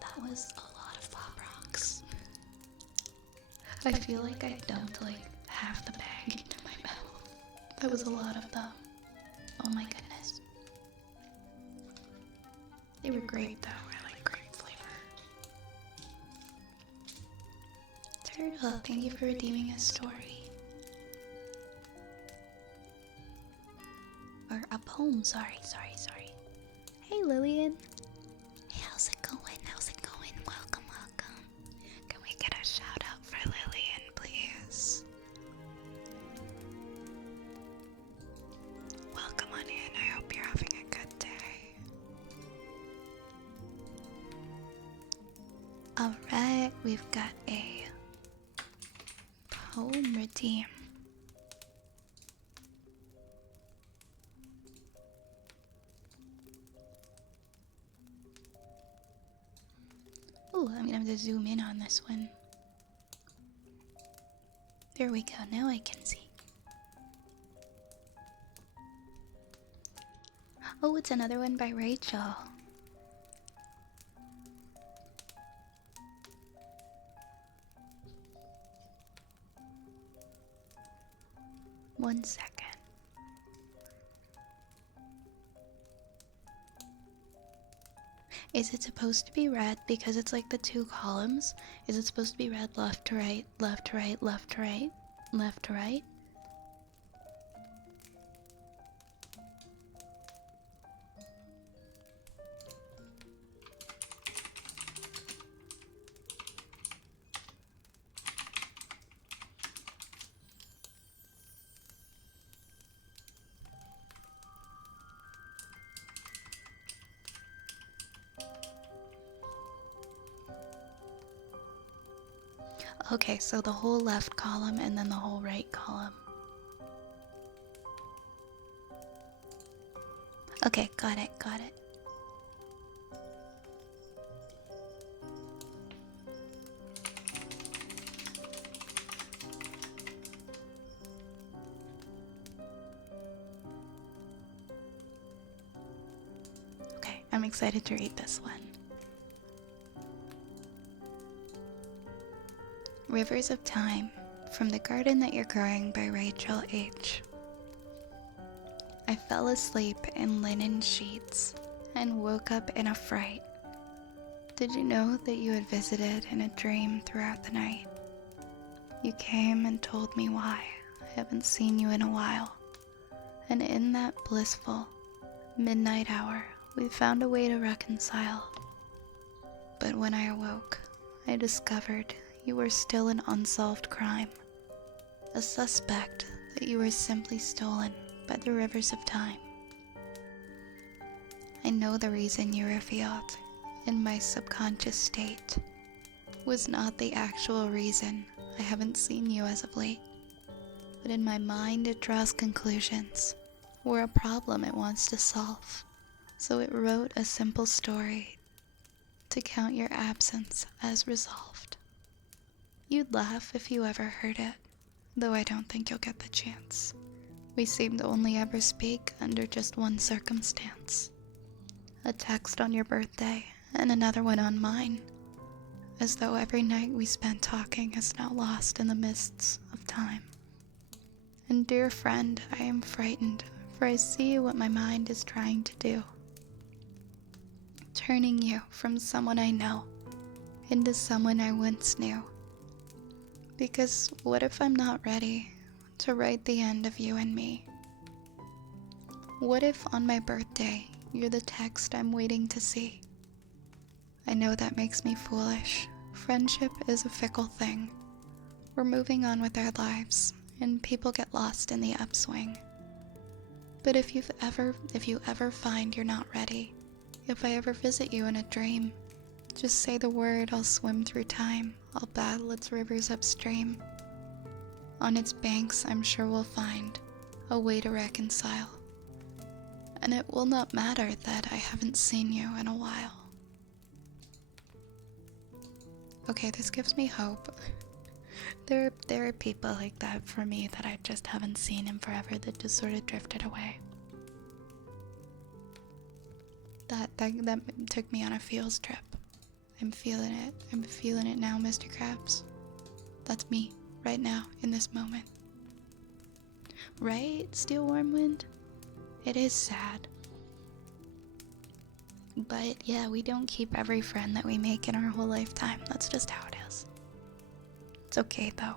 That was a lot of Pop Rocks. I feel like I dumped like half the bag into my mouth. That was a lot of them. Oh my goodness. They were great though, really great flavor. Turtle, thank you for redeeming a story. Or a poem, sorry. Hey Lillian. Hey, how's it going? Welcome. Can we get a shout out for Lillian, please? Welcome on in, I hope you're having a good day. Alright, we've got a poem redeem. Oh, I'm gonna have to zoom in on this one. There we go, now I can see. Oh, it's another one by Rachel. One second. Is it supposed to be red because it's like the two columns? Is it supposed to be red left to right, left to right, left to right, left to right? Okay, so the whole left column and then the whole right column. Okay, got it, got it. Okay, I'm excited to read this one. Rivers of Time, from the Garden That You're Growing by Rachel H. I fell asleep in linen sheets and woke up in a fright. Did you know that you had visited in a dream throughout the night? You came and told me why I haven't seen you in a while. And in that blissful midnight hour, we found a way to reconcile. But when I awoke, I discovered you were still an unsolved crime, a suspect that you were simply stolen by the rivers of time. I know the reason you revealed in my subconscious state was not the actual reason I haven't seen you as of late, but in my mind it draws conclusions or a problem it wants to solve, so it wrote a simple story to count your absence as resolved. You'd laugh if you ever heard it, though I don't think you'll get the chance. We seem to only ever speak under just one circumstance. A text on your birthday and another one on mine, as though every night we spent talking is now lost in the mists of time. And dear friend, I am frightened, for I see what my mind is trying to do. Turning you from someone I know into someone I once knew. Because what if I'm not ready to write the end of you and me? What if on my birthday you're the text I'm waiting to see? I know that makes me foolish. Friendship is a fickle thing. We're moving on with our lives, and people get lost in the upswing. But if you ever find you're not ready, if I ever visit you in a dream, just say the word, I'll swim through time, I'll battle its rivers upstream. On its banks, I'm sure we'll find a way to reconcile. And it will not matter that I haven't seen you in a while. Okay, this gives me hope. There are people like that for me that I just haven't seen in forever that just sort of drifted away. That took me on a feels trip. I'm feeling it. I'm feeling it now, Mr. Krabs. That's me, right now, in this moment. Right, Steel Wormwind? It is sad. But yeah, we don't keep every friend that we make in our whole lifetime. That's just how it is. It's okay, though.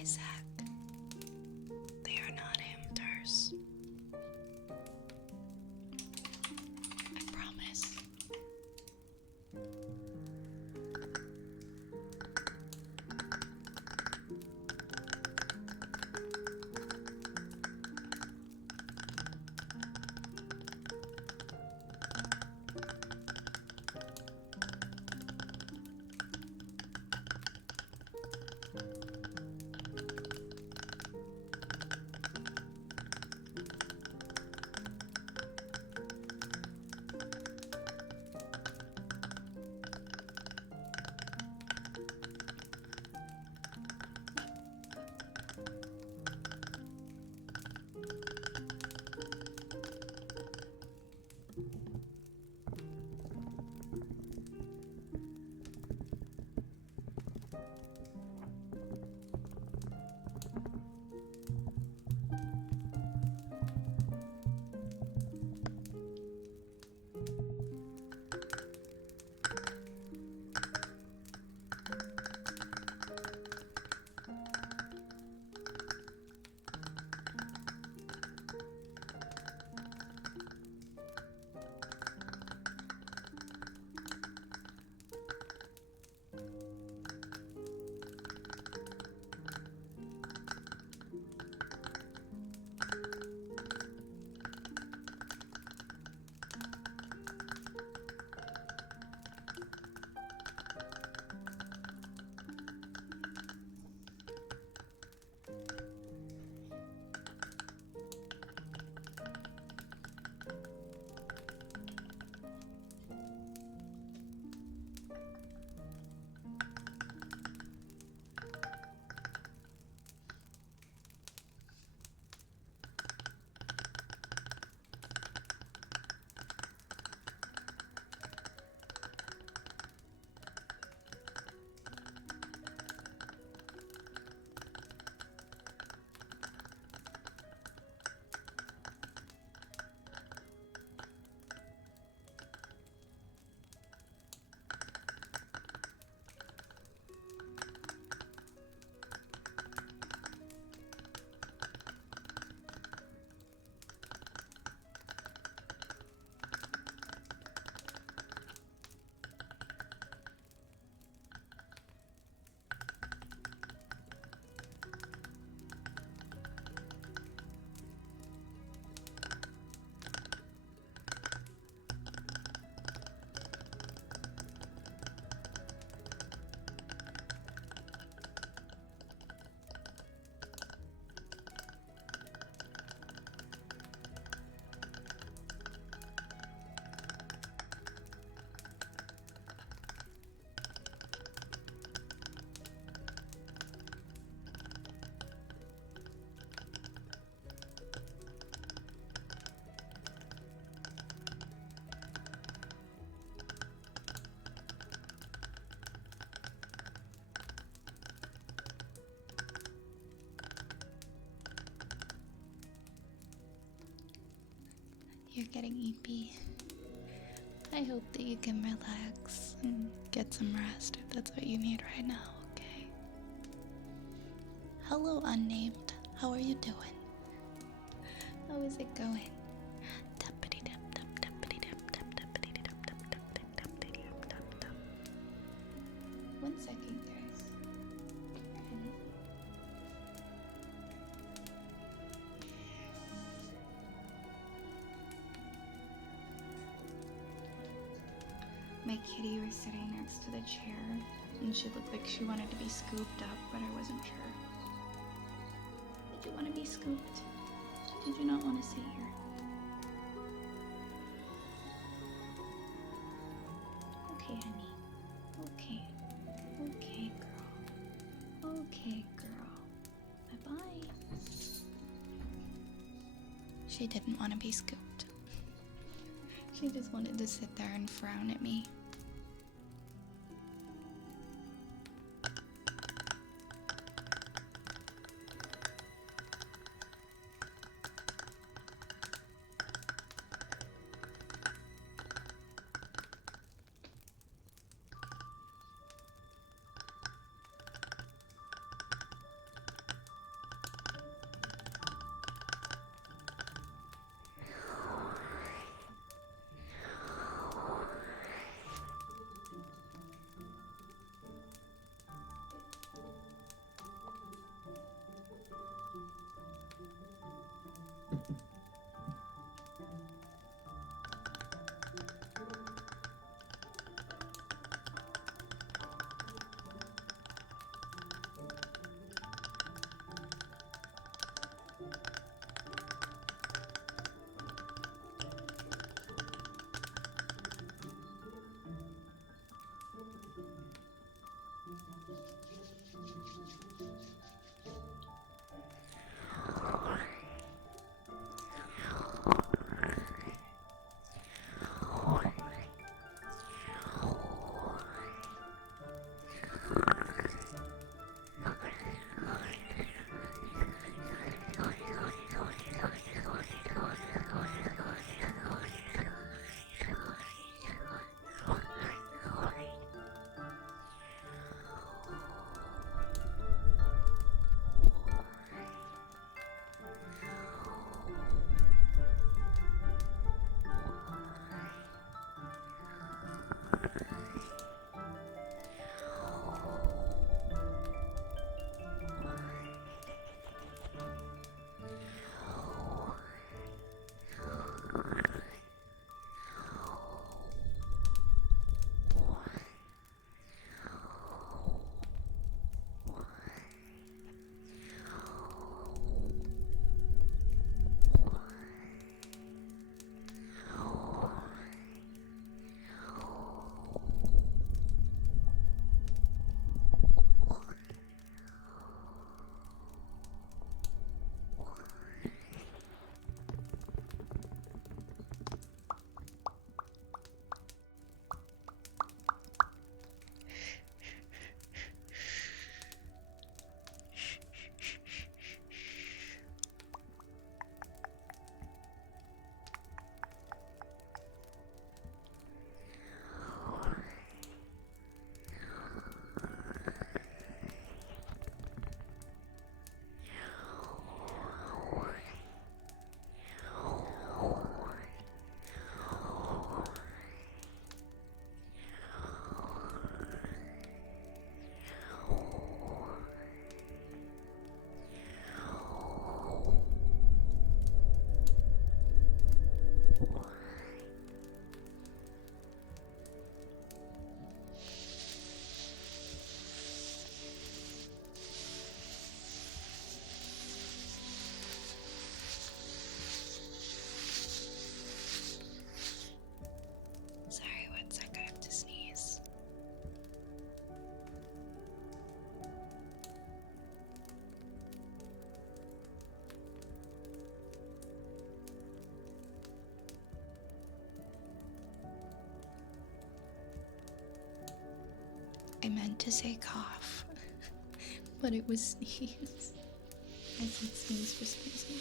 Isaac, they are not amateurs. I promise. you're getting EP. I hope that you can relax and get some rest if that's what you need right now, okay? Hello, unnamed. How are you doing? How is it going? One second, guys. My kitty was sitting next to the chair, and she looked like she wanted to be scooped up, but I wasn't sure. Did you want to be scooped? Did you not want to sit here? Okay, honey. Okay. Okay, girl. Okay, girl. Bye-bye. She didn't want to be scooped. She just wanted to sit there and frown at me. I meant to say cough, but it was sneeze. I said sneeze for sneezing.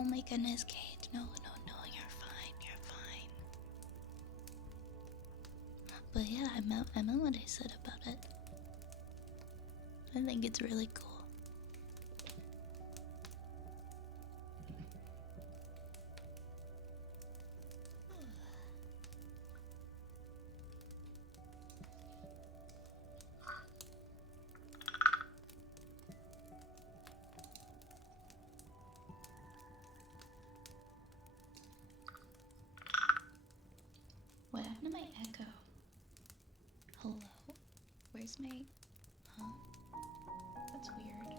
Oh my goodness, Kate. No, no, no, you're fine, you're fine. But yeah, I meant what I said about it. I think it's really cool. What happened to my echo? Hello? Where's my... Huh? That's weird.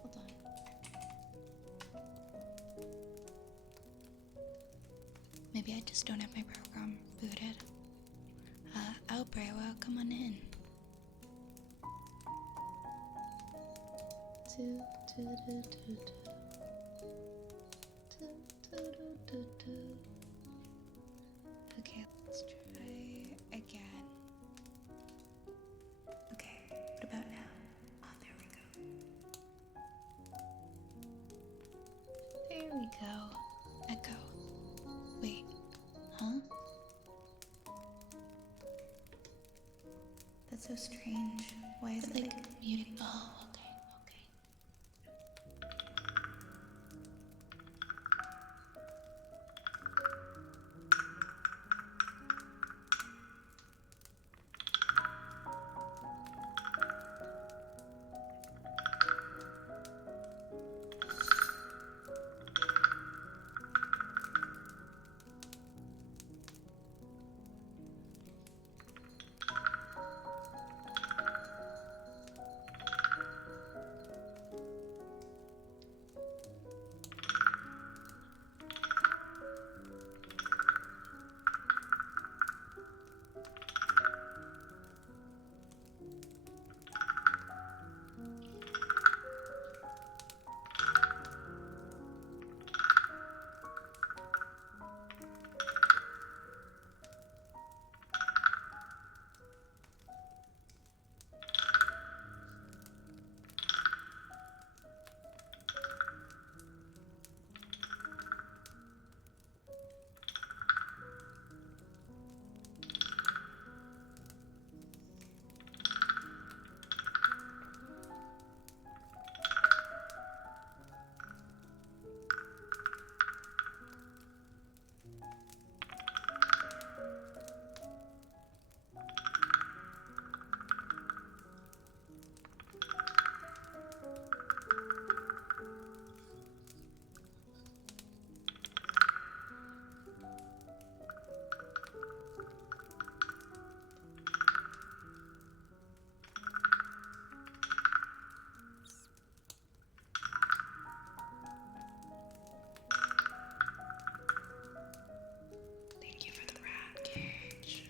Hold on. Maybe I just don't have my program booted. Oh, Brewa, come on in. Okay, let's try again. Okay, what about now? Oh, there we go. There we go. Echo. Wait. Huh? That's so strange. Why is it like muting? Oh, okay, okay. Thank you for the rat cage.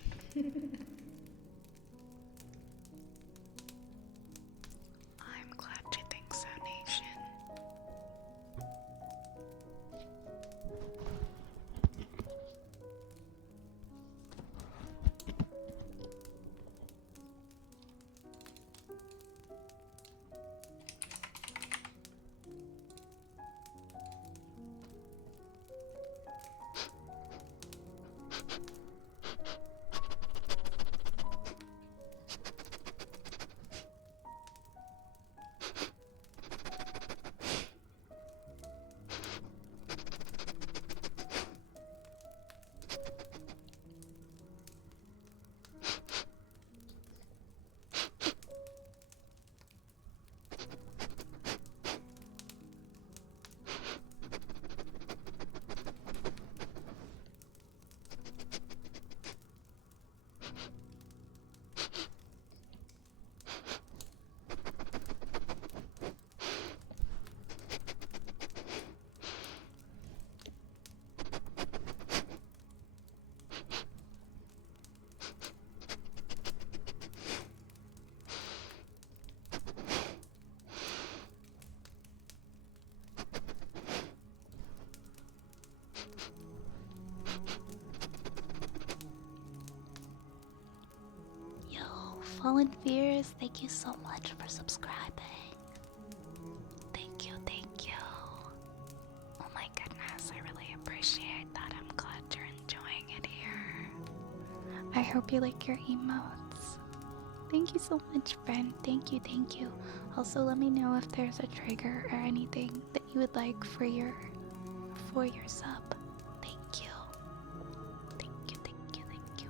I'm glad you think so, Nation. Fallen Fears, thank you so much for subscribing. Thank you, thank you. Oh my goodness. appreciate that. I'm glad you're enjoying it here. I hope you like your emotes. Thank you so much, friend. Thank you, thank you. Also, let me know if there's a trigger or anything that you would like for your sub. Thank you. Thank you, thank you, thank you.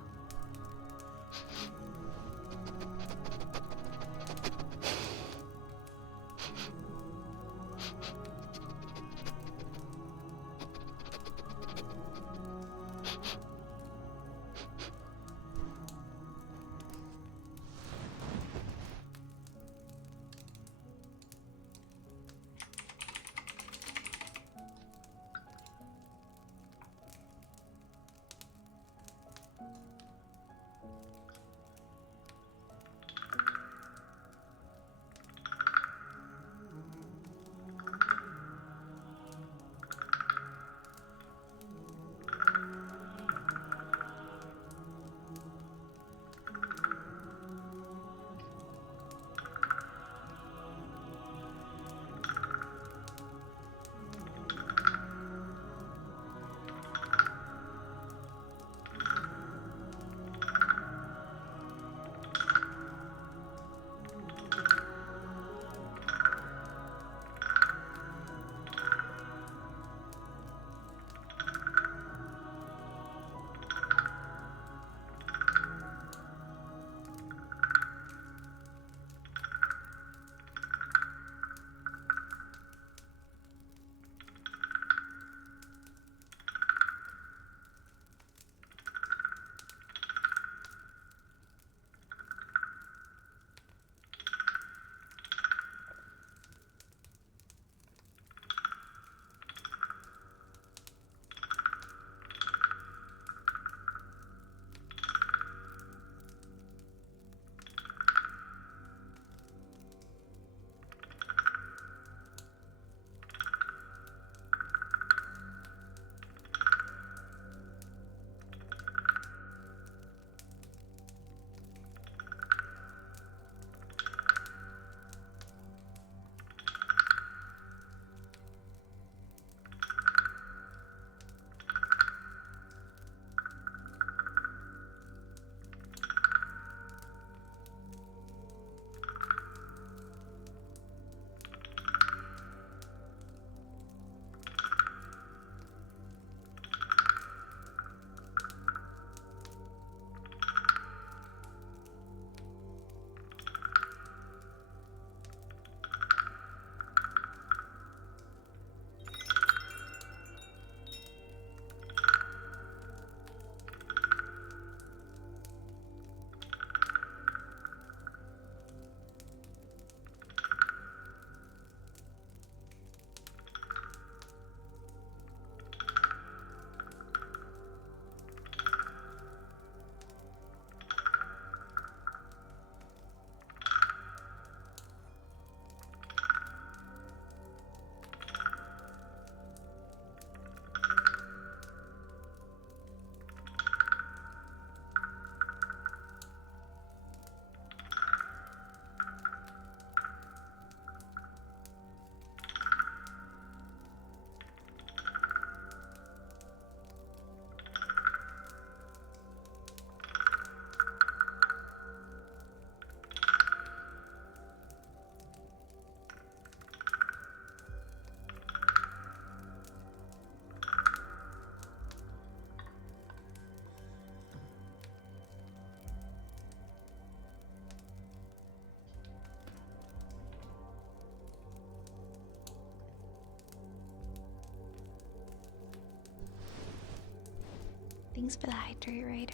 Thanks for the hydrate, Raider.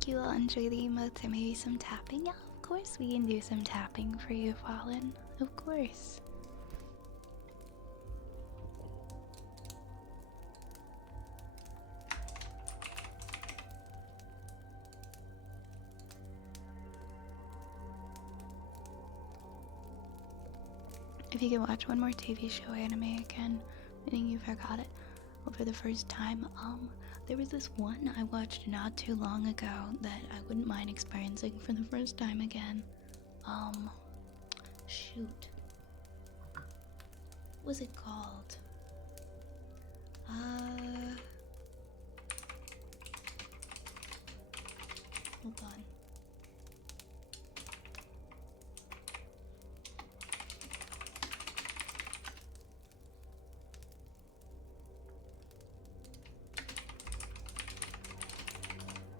Think you will enjoy the emotes and maybe some tapping? Yeah, of course we can do some tapping for you, Fallen. Of course. If you can watch one more TV show anime again, meaning you forgot it for the first time, there was this one I watched not too long ago that I wouldn't mind experiencing for the first time again. Shoot. What was it called? Hold on.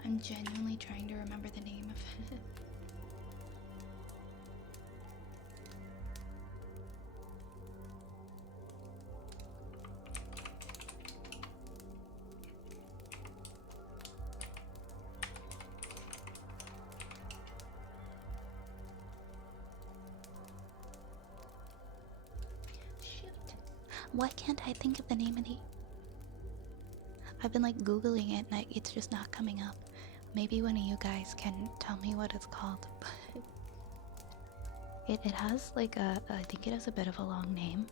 I'm genuinely trying to remember the name of it. Shoot. Why can't I think of the name of the... I've been like Googling it and it's just not coming up. Maybe one of you guys can tell me what it's called. It has like I think it has a bit of a long name.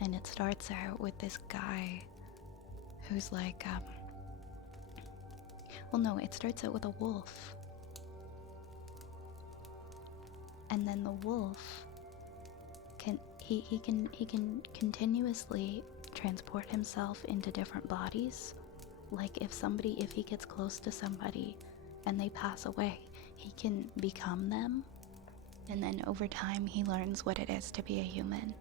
And it starts out with this guy who's like, well no, it starts out with a wolf. And then the wolf he can continuously transport himself into different bodies. Like if he gets close to somebody and they pass away, he can become them. And then over time he learns what it is to be a human.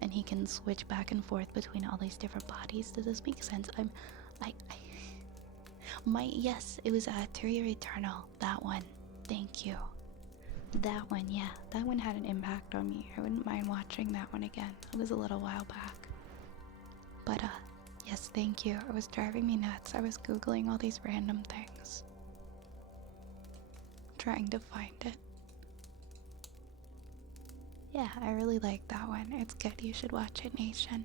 And he can switch back and forth between all these different bodies. Does this make sense? Yes, it was Terrier Eternal. That one. Thank you. That one, yeah. That one had an impact on me. I wouldn't mind watching that one again. It was a little while back. But, yes, thank you. It was driving me nuts. I was Googling all these random things. Trying to find it. Yeah, I really like that one. It's good. You should watch it, Nation.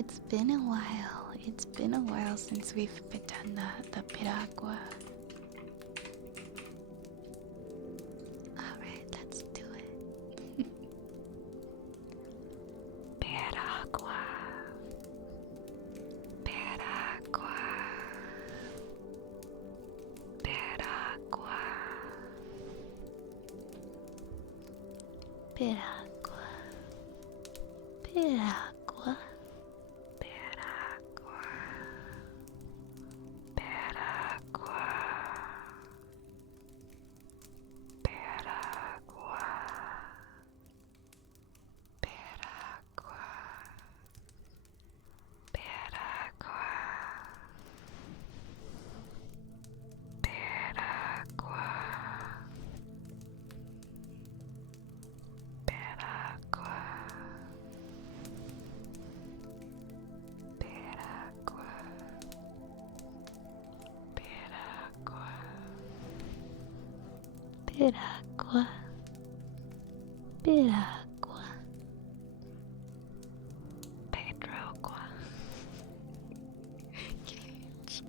It's been a while. It's been a while since we've done the piragua. Alright, let's do it. Piragua. Piragua. Piragua. Piragua. Piragua. Piragua. Piragua. Piragua. Piragua. Piragua. Piragua. Piragua. Piragua. Piragua. Piragua. Pedrogua. Cage.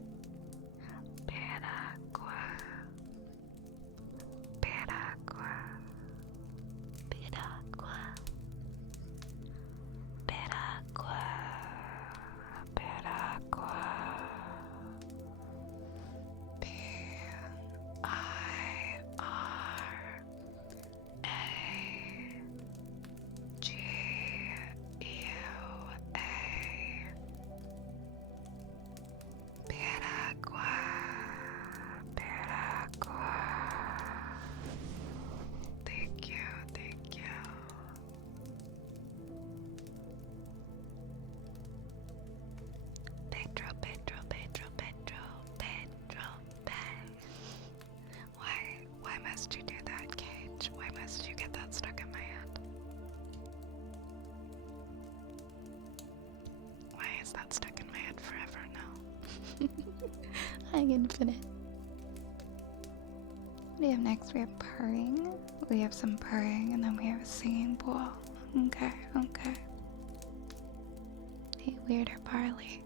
Piragua. Piragua. Piragua. Piragua. Piragua. Piragua. Piragua. Thank you, thank you. Pedro, Pedro, Pedro, Pedro, Pedro, Why must you do that, Cage? Why must you get that stuck in my hand? Why is that stuck in my head forever now? I'm infinite. What do we have next? We have purring. We have some purring, and then we have a singing pool. Okay, okay. Hey, Weirder Barley.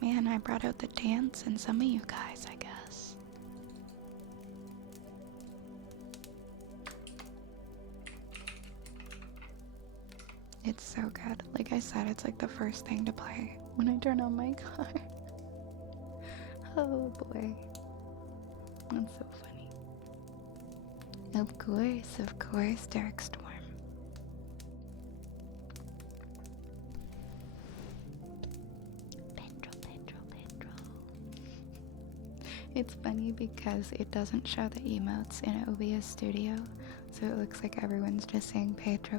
Man, I brought out the dance in some of you guys, I guess. It's so good. Like I said, it's like the first thing to play when I turn on my car. Oh boy. That's so funny. Of course, Dark Storm. Pedro. It's funny because it doesn't show the emotes in OBS Studio, so it looks like everyone's just saying Pedro.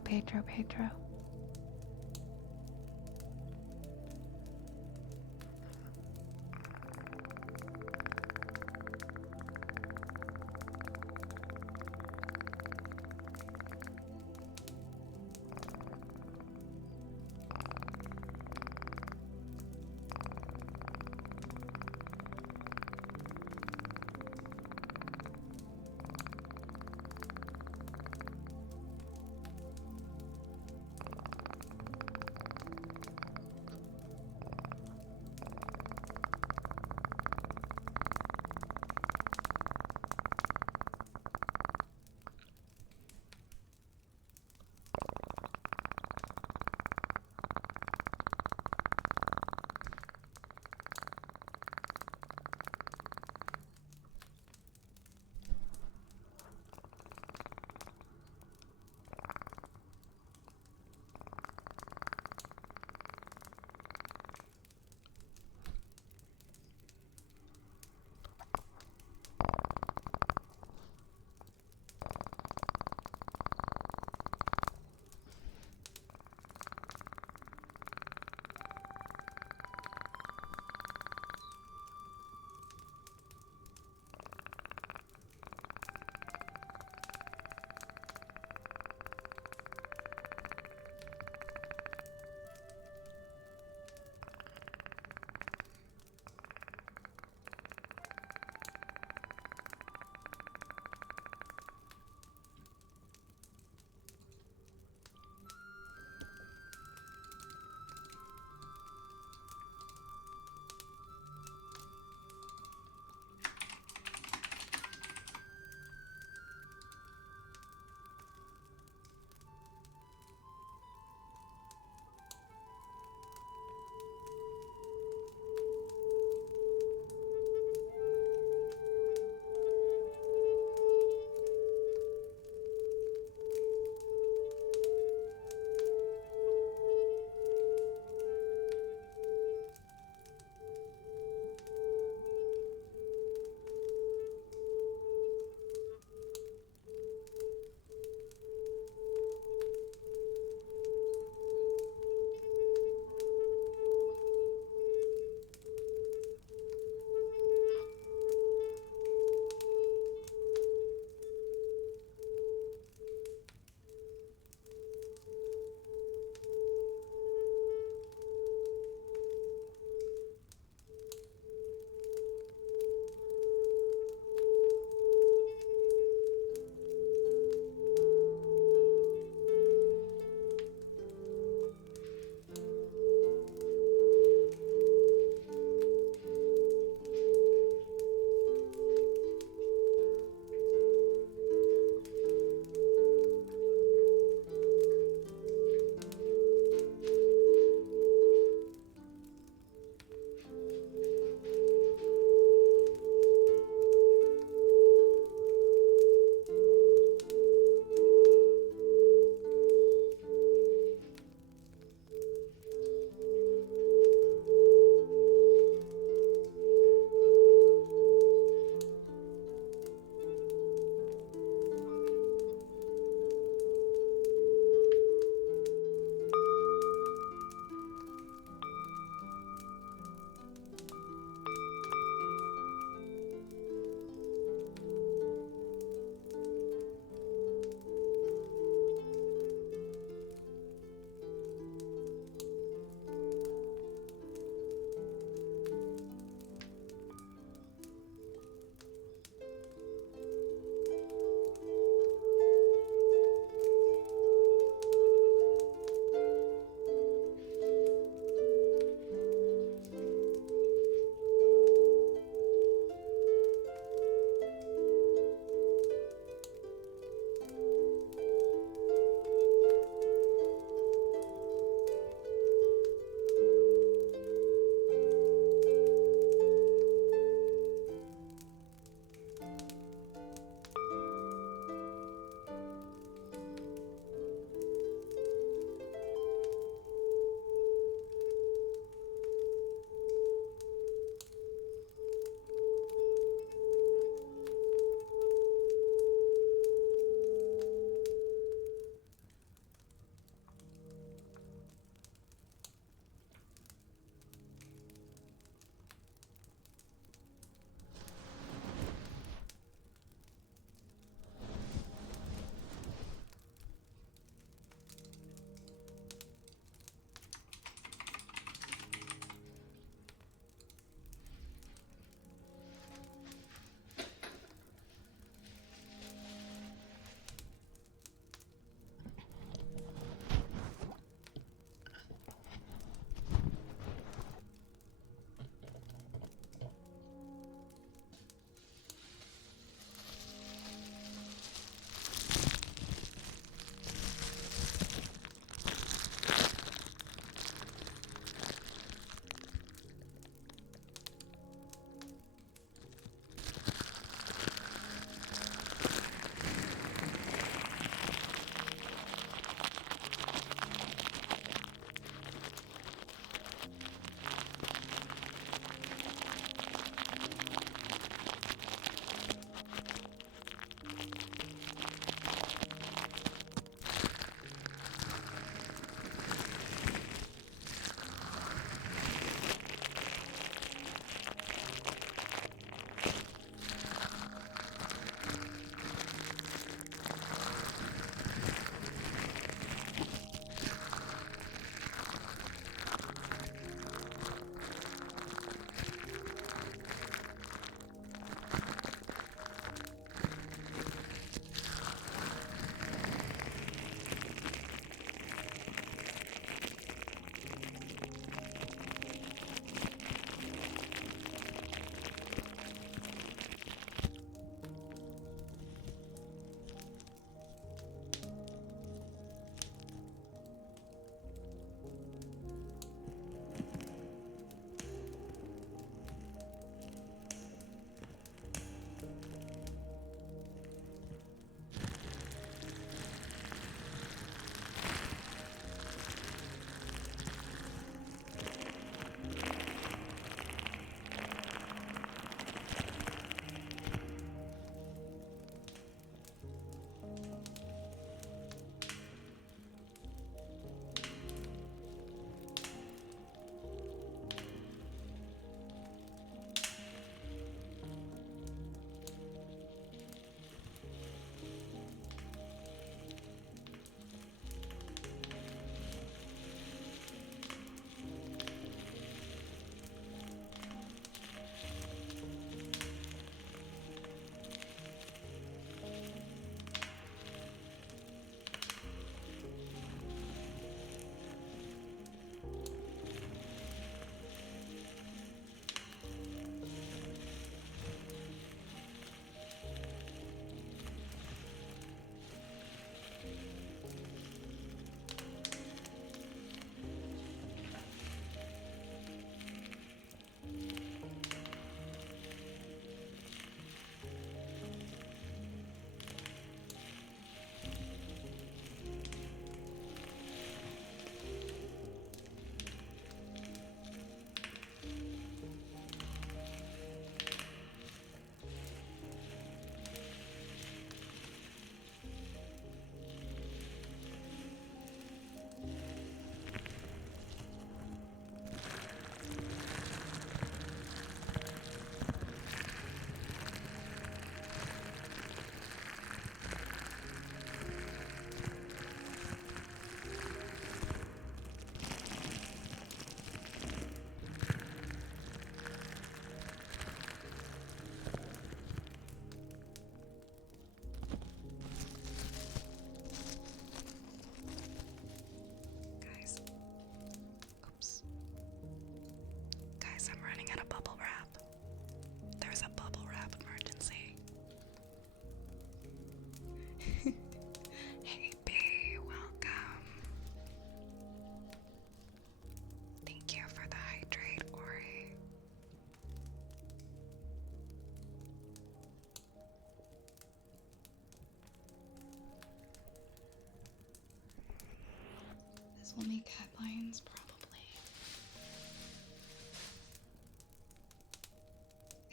will make headlines, probably.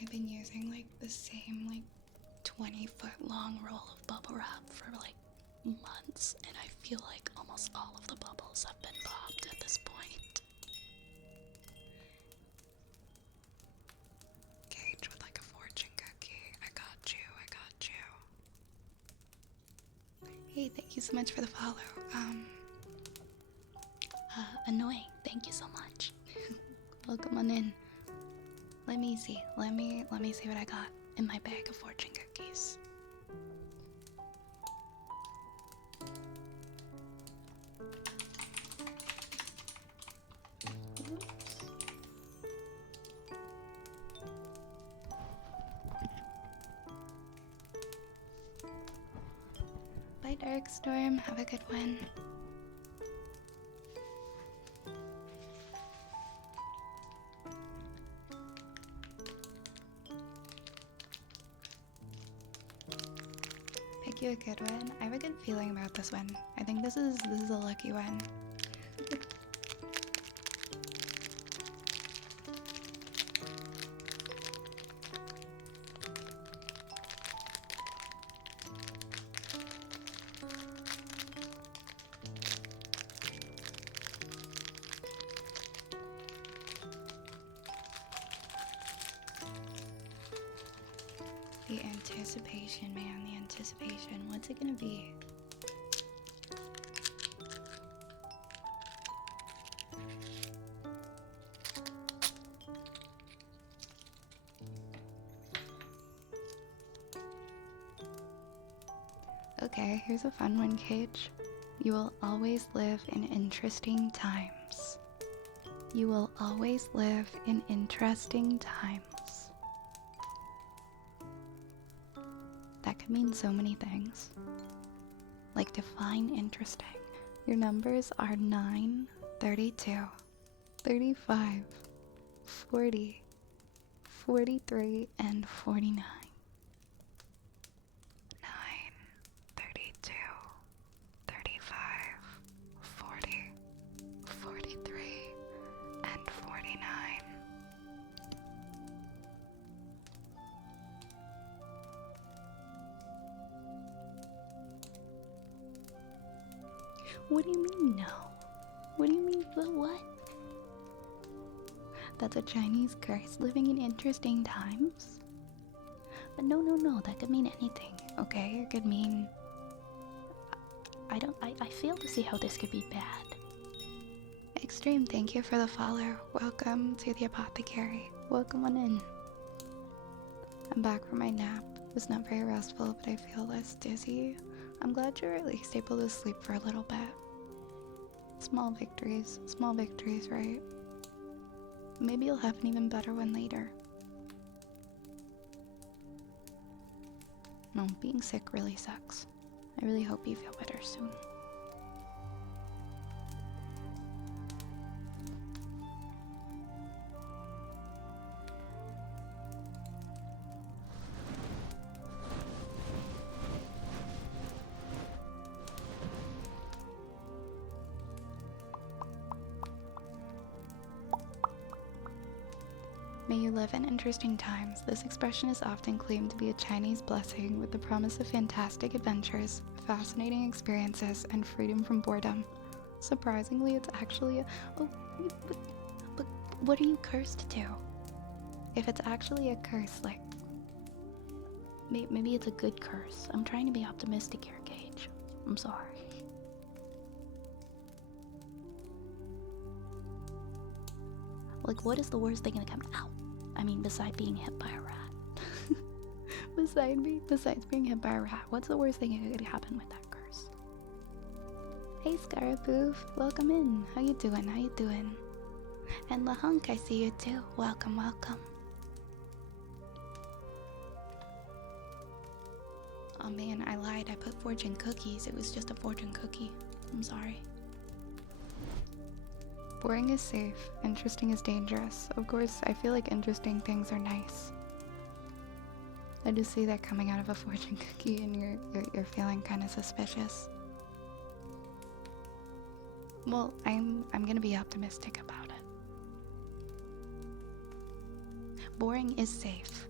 I've been using like the same like 20-foot long roll of bubble wrap for like months, and I feel like almost all of the bubbles have been popped at this point. Cage with like a fortune cookie. I got you, I got you. Hey, thank you so much for the follow. Annoying, thank you so much. Welcome on in. Let me see what I got in my bag of fortune cookies. Oops. Bye, Darkstorm. Have a good one. Pick you a good one. I have a good feeling about this one. I think this is a lucky one. The anticipation, man, the anticipation. What's it gonna be? Okay, here's a fun one, Cage. You will always live in interesting times. You will always live in interesting times. That could mean so many things. Like, define interesting. Your numbers are 9, 32, 35, 40, 43, and 49. 9, 32, 35, 40, 43, and 49. What do you mean no? What do you mean what? That's a Chinese curse, living in interesting times? But no, that could mean anything, okay? It could mean... I fail to see how this could be bad. Extreme, thank you for the follow. Welcome to the apothecary. Welcome on in. I'm back from my nap. It was not very restful, but I feel less dizzy. I'm glad you're at least able to sleep for a little bit. Small victories, right? Maybe you'll have an even better one later. No, being sick really sucks. I really hope you feel better soon. May you live in interesting times. This expression is often claimed to be a Chinese blessing with the promise of fantastic adventures, fascinating experiences, and freedom from boredom. Surprisingly, it's actually a... Oh, but what are you cursed to? If it's actually a curse, like... Maybe it's a good curse. I'm trying to be optimistic here, Gage. I'm sorry. Like, what is the worst thing gonna come out? I mean, besides being hit by a rat. Besides being hit by a rat, what's the worst thing that could happen with that curse? Hey, Scaraboof, welcome in. How you doing? And LaHunk, I see you too. Welcome. Oh man, I lied. I put fortune cookies. It was just a fortune cookie. I'm sorry. Boring is safe, interesting is dangerous. Of course, I feel like interesting things are nice. I just see that coming out of a fortune cookie and you're feeling kind of suspicious. Well, I'm gonna be optimistic about it. Boring is safe.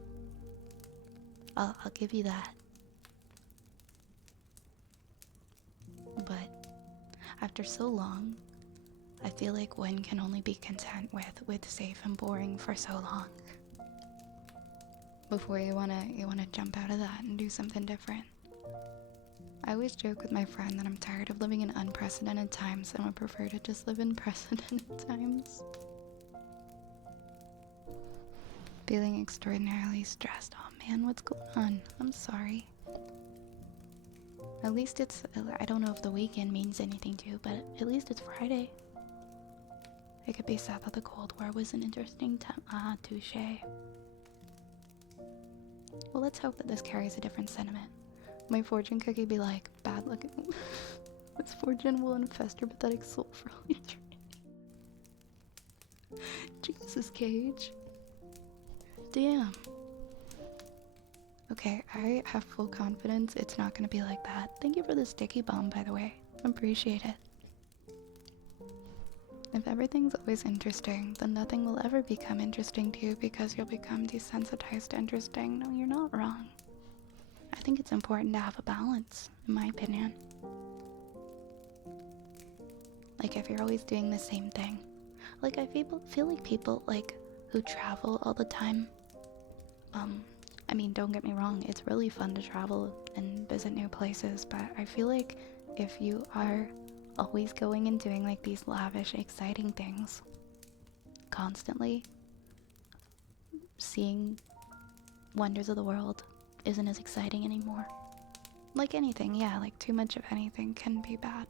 I'll give you that. But after so long, I feel like one can only be content with safe and boring for so long. Before you wanna jump out of that and do something different. I always joke with my friend that I'm tired of living in unprecedented times and would prefer to just live in precedented times. Feeling extraordinarily stressed. Oh man, what's going on? I'm sorry. At least it's, I don't know if the weekend means anything to you, but at least it's Friday. I could be sad that the Cold War was an interesting time. Ah, touche. Well, let's hope that this carries a different sentiment. My fortune cookie be like, bad luck. This fortune will infest your pathetic soul for all eternity. Jesus, Cage. Damn. Okay, I have full confidence it's not gonna be like that. Thank you for the sticky bomb, by the way. Appreciate it. If everything's always interesting, then nothing will ever become interesting to you because you'll become desensitized to interesting. No, you're not wrong. I think it's important to have a balance, in my opinion. Like, if you're always doing the same thing. Like, I feel like people, like, who travel all the time. I mean, don't get me wrong, it's really fun to travel and visit new places, but I feel like if you are always going and doing, like, these lavish, exciting things, constantly, seeing wonders of the world isn't as exciting anymore. Like anything, yeah, like too much of anything can be bad.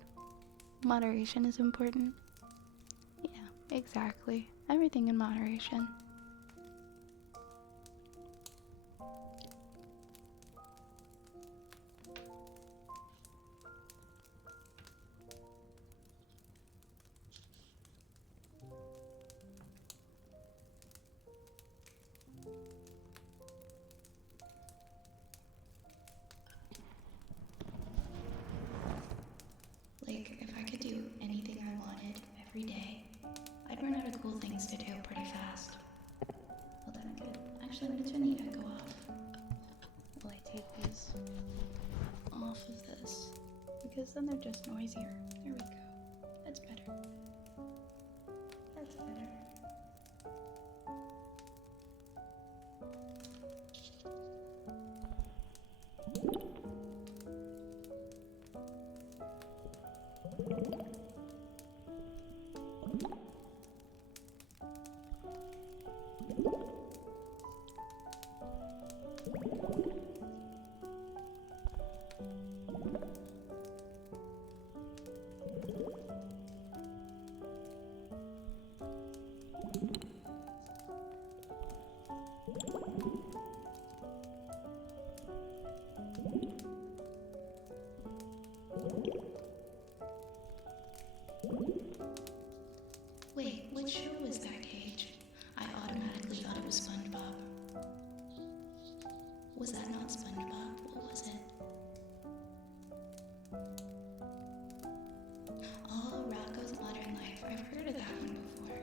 Moderation is important. Yeah, exactly. Everything in moderation. Like, if I could do anything I wanted every day, I'd run out of cool things to do pretty fast. Well, then I could. Actually, I'm gonna turn the echo off. Will I take these off of this? Because then they're just noisier. There we go. That's better. That's better. Wait, what show was that, Cage? I automatically thought it was SpongeBob. Was that not SpongeBob? What was it? Oh, Rocco's Modern Life. I've heard of that one before.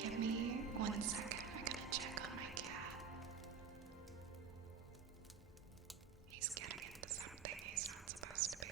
Give me 1 second. I'm gonna check on my cat. He's getting into something he's not supposed to be.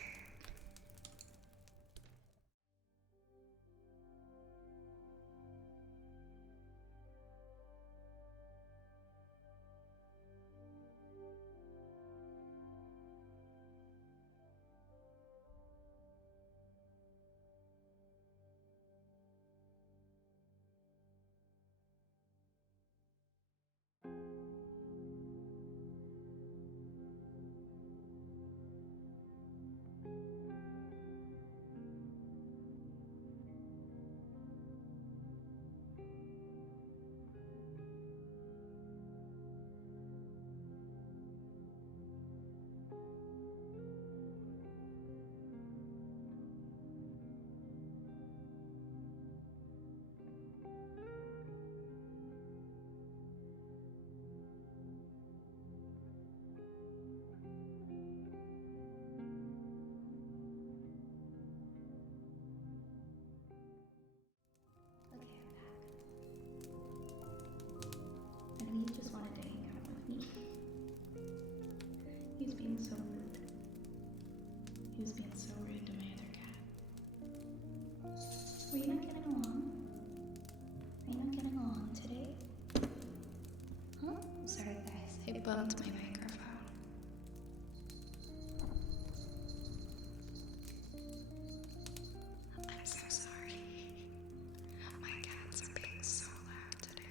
And he just wanted to hang out with me. He's being so rude. He was being so rude to my other cat. Were you not getting along? Are you not getting along today? Huh? Sorry guys, I bumped my microphone. I'm so sorry. My cats are being so loud today.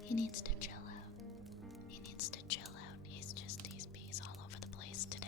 He needs to chill out. He needs to chill out. He's all over the place today.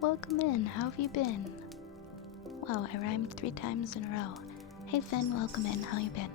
Welcome in. How have you been? Wow, I rhymed 3 times in a row. Hey Finn, welcome in. How you been?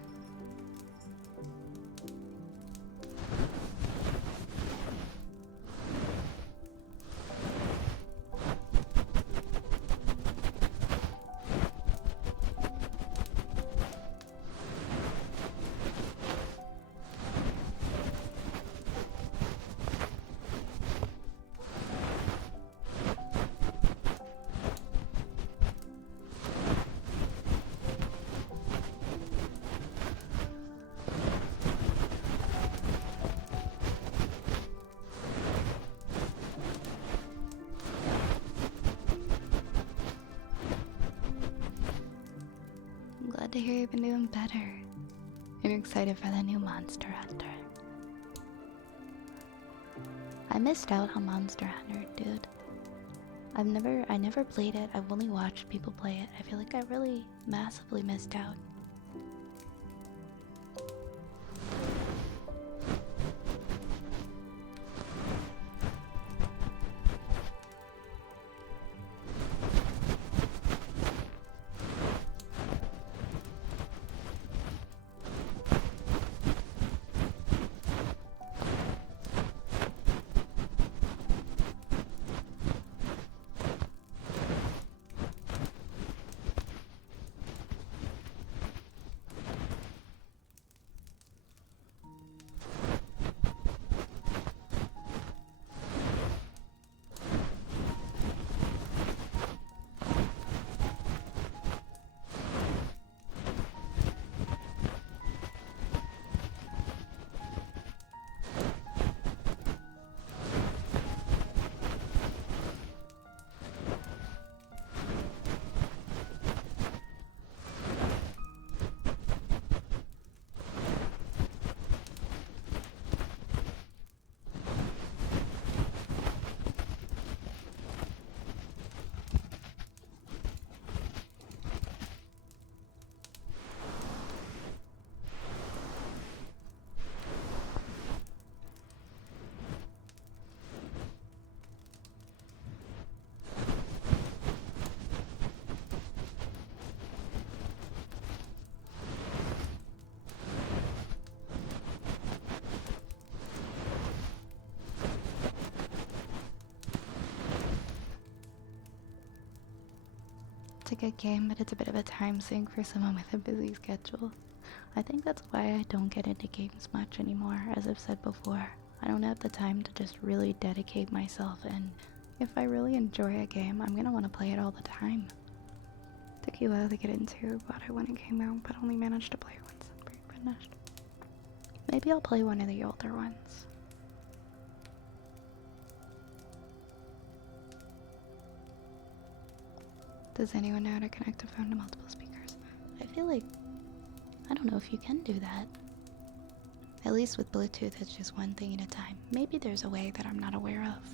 I'm glad to hear you've been doing better. You're excited for the new Monster Hunter. I missed out on Monster Hunter, dude. I never played it. I've only watched people play it. I feel like I really massively missed out. It's a good game, but it's a bit of a time sink for someone with a busy schedule. I think that's why I don't get into games much anymore. As I've said before, I don't have the time to just really dedicate myself, and if I really enjoy a game, I'm gonna want to play it all the time. Took you a while to get into, bought it when it came out, but only managed to play it once and finished. Maybe I'll play one of the older ones. Does anyone know how to connect a phone to multiple speakers? I feel like, I don't know if you can do that. At least with Bluetooth, it's just one thing at a time. Maybe there's a way that I'm not aware of.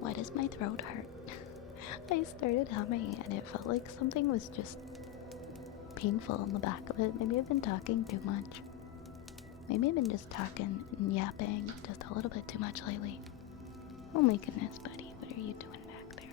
Why does my throat hurt? I started humming and it felt like something was just painful on the back of it. Maybe I've been talking too much. Maybe I've been just talking and yapping just a little bit too much lately. Oh my goodness, buddy, what are you doing back there?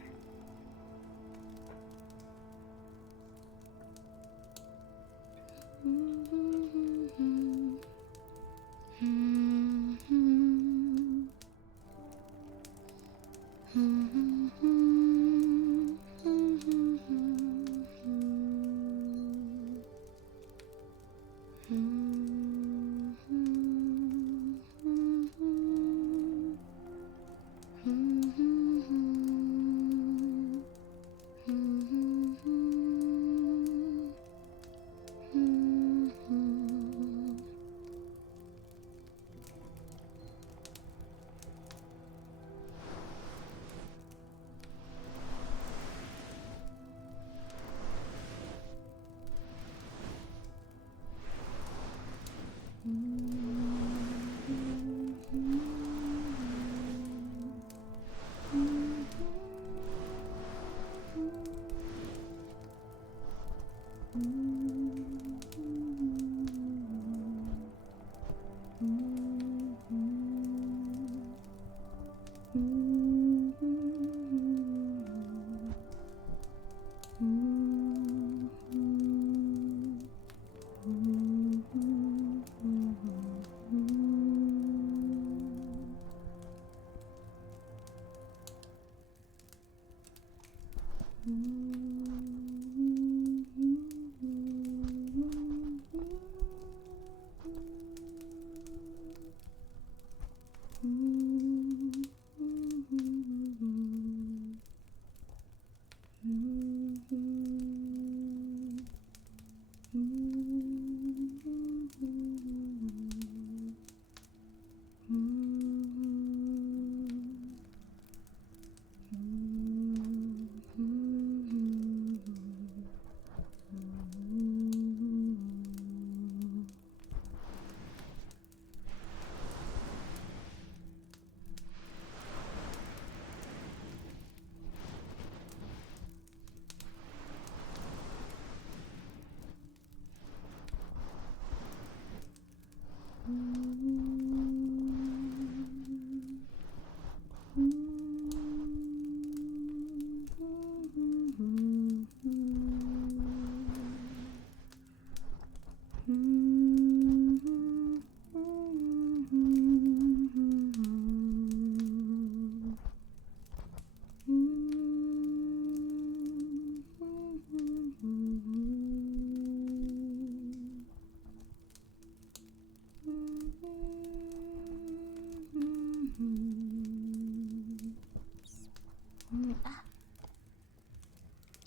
Ah,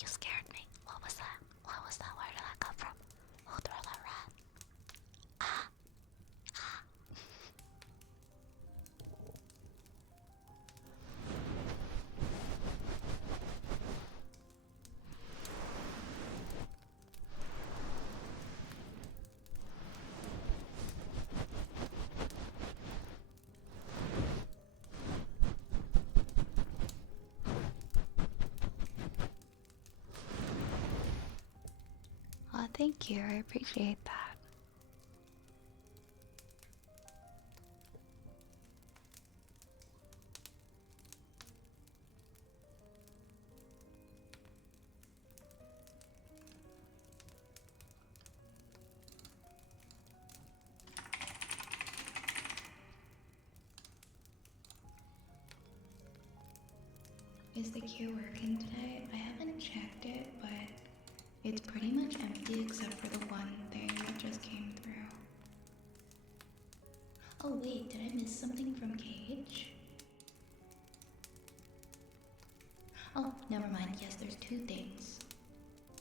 you scared me. What was that? What was that? Where did that come from? Who threw that rat? Ah! Ah! Oh, thank you. I appreciate that. Is the queue working today? I haven't checked it, but it's pretty much empty except for the one thing that just came through. Oh wait, did I miss something from Cage? Oh, never mind. Yes, there's two things.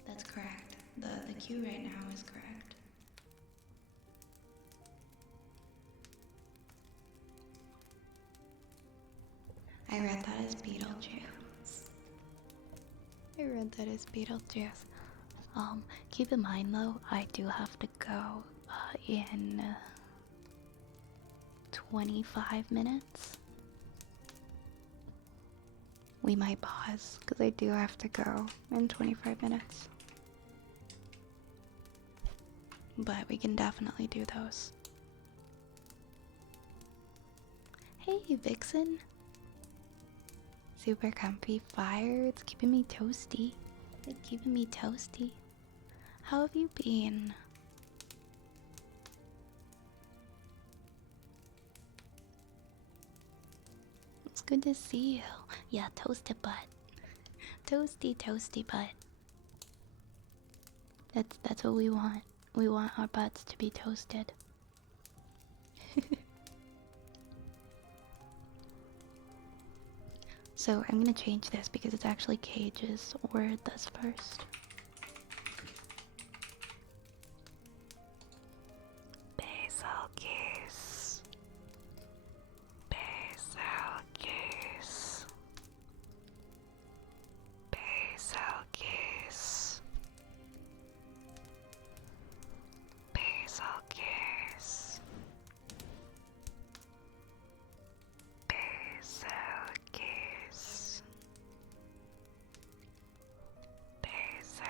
That's correct. The queue right now is correct. I read that as Beetlejuice. I read that as Beetlejuice. Keep in mind though, I do have to go in 25 minutes. We might pause because I do have to go in 25 minutes. But we can definitely do those. Hey, Vixen. Super comfy fire. It's keeping me toasty. It's keeping me toasty. How have you been? It's good to see you. Yeah, toasted butt. Toasty, toasty butt. That's what we want. We want our butts to be toasted. So I'm gonna change this because it's actually Cage's word that's first. Basil goose. Basil goose. Basil goose. Basil goose. Basil goose. Basil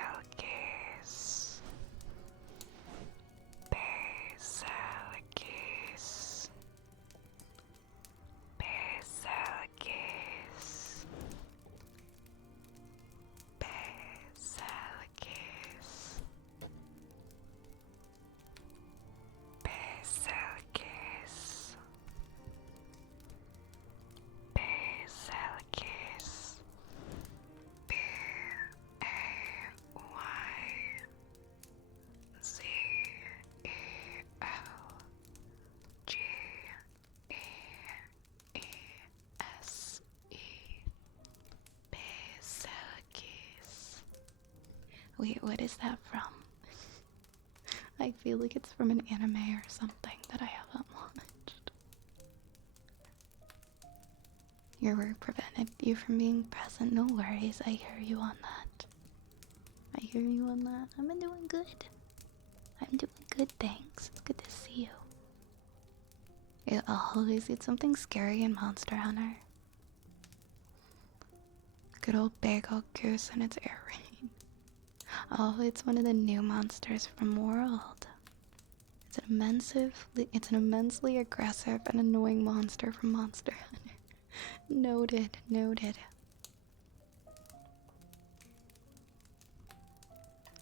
Wait, what is that from? I feel like it's from an anime or something that I haven't watched. Your work prevented you from being present. No worries, I hear you on that. I hear you on that. I'm doing good. I'm doing good, thanks. It's good to see you. Is it something scary in Monster Hunter? Good old big old goose and its air raid. Oh, it's one of the new monsters from World. It's an immensely aggressive and annoying monster from Monster Hunter. Noted, noted.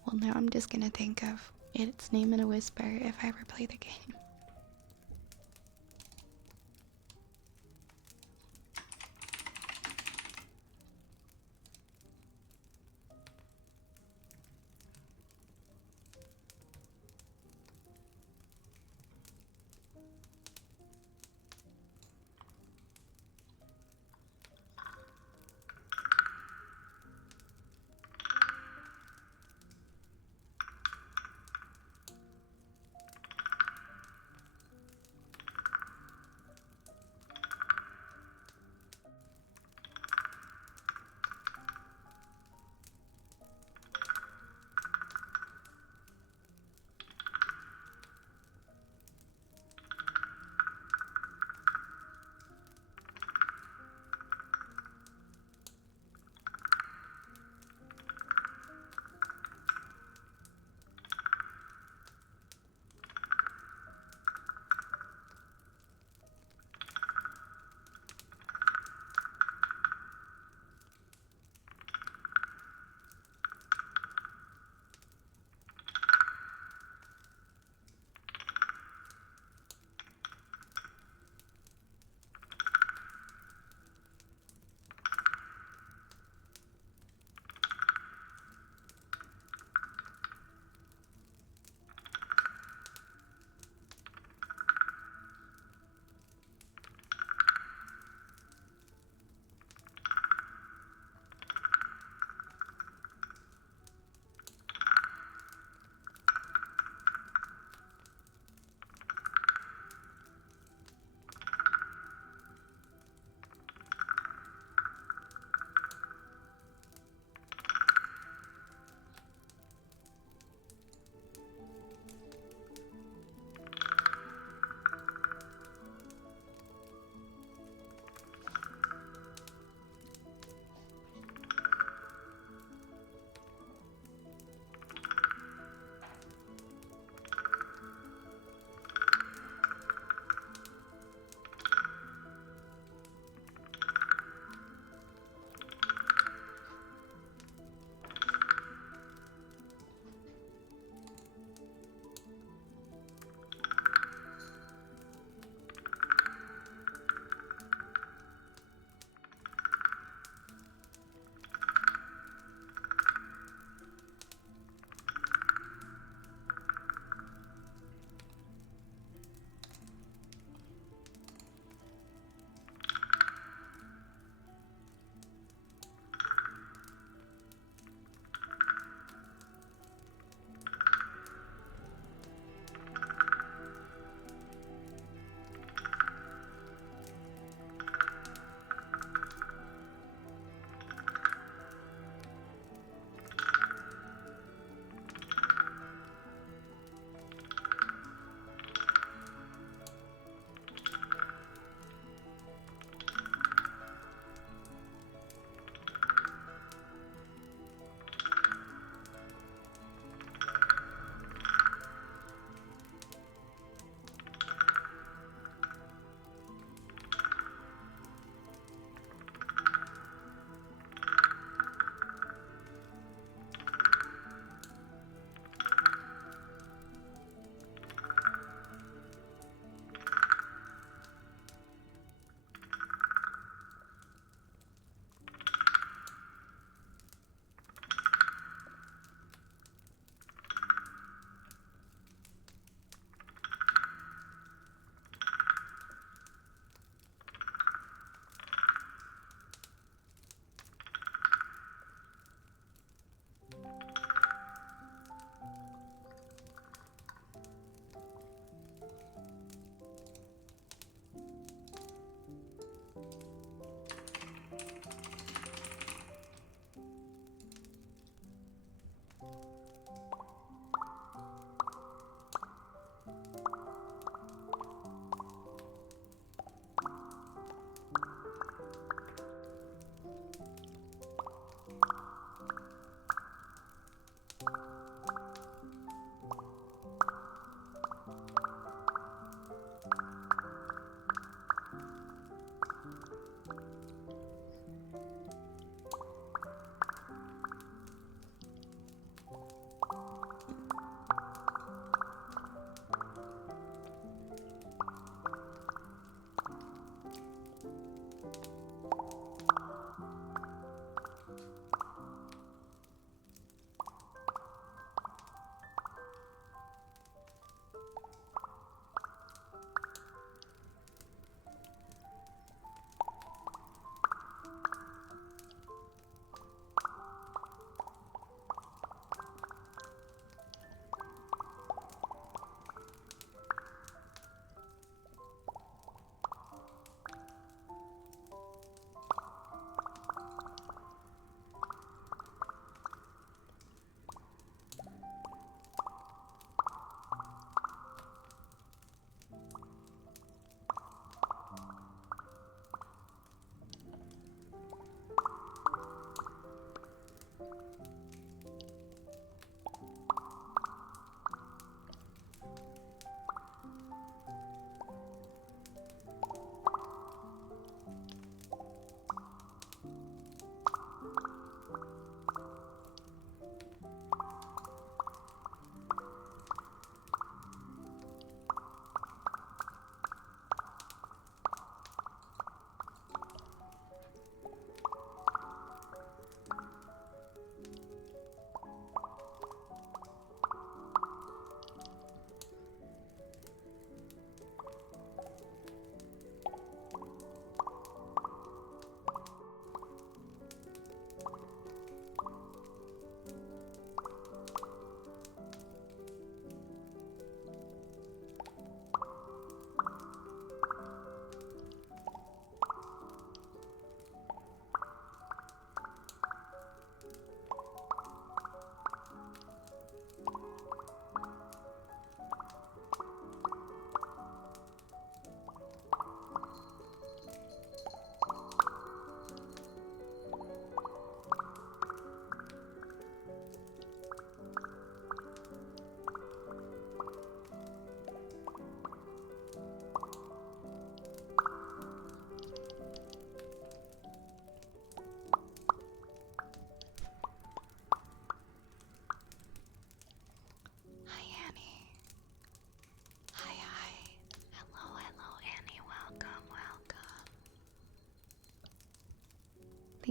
Well, now I'm just gonna think of its name in a whisper if I ever play the game.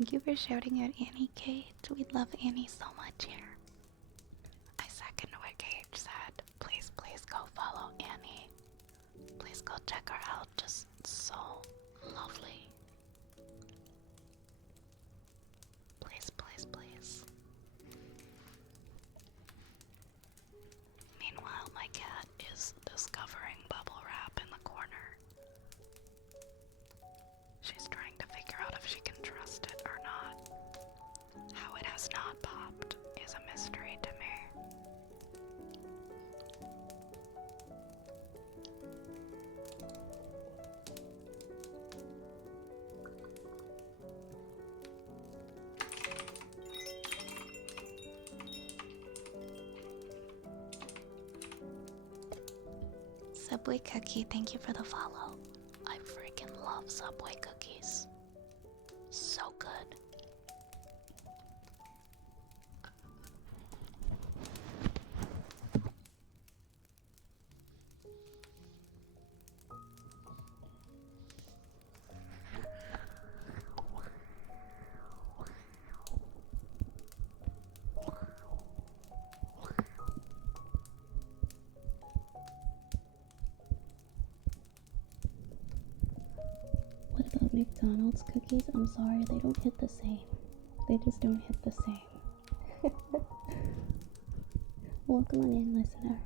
Thank you for shouting out Annie Kate. We love Annie so much here. I second what Kate said. Please, please go follow Annie. Please go check her out. Just so lovely. Please, please, please. Meanwhile, my cat is discovering bubble wrap in the corner. She's trying to figure out if she can trust it or not. How it has not popped is a mystery to me. Subway Cookie, thank you for the follow. I freaking love Subway cookies. So good. What about McDonald's cookies? I'm sorry, they don't hit the same. They just don't hit the same. Welcome on in, listener.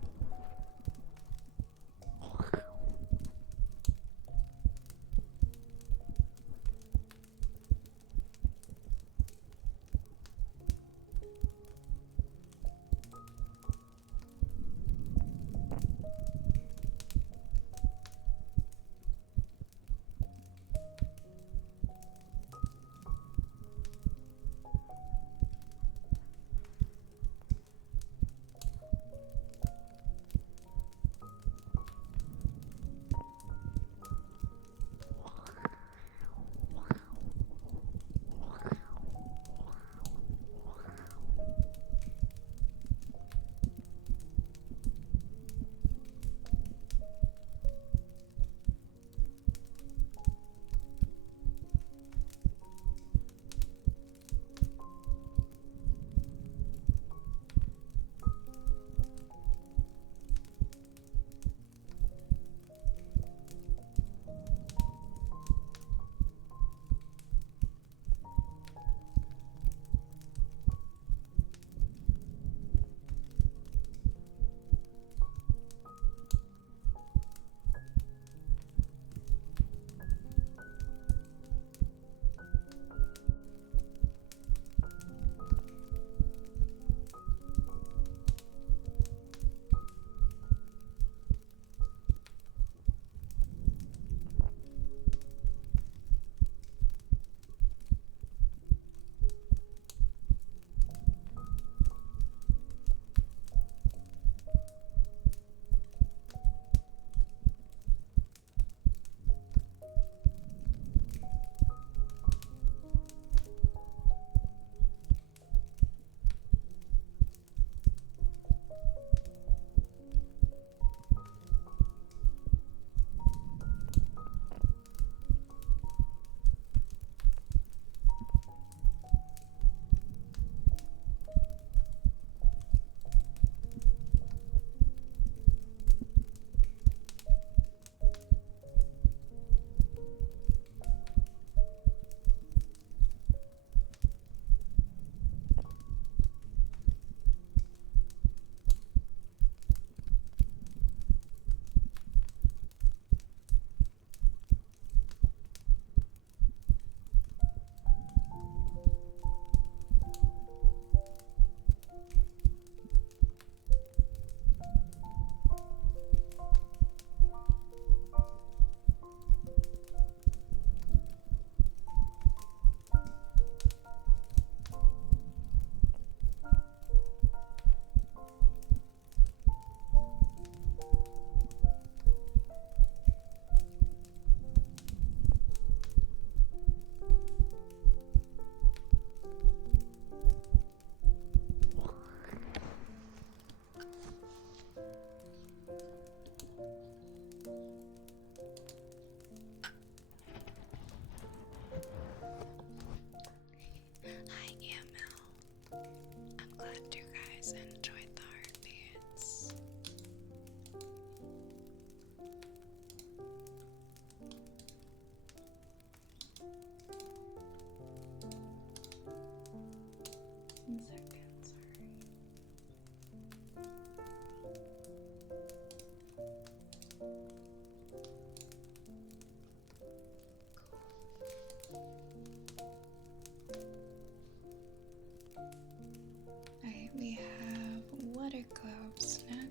What's next?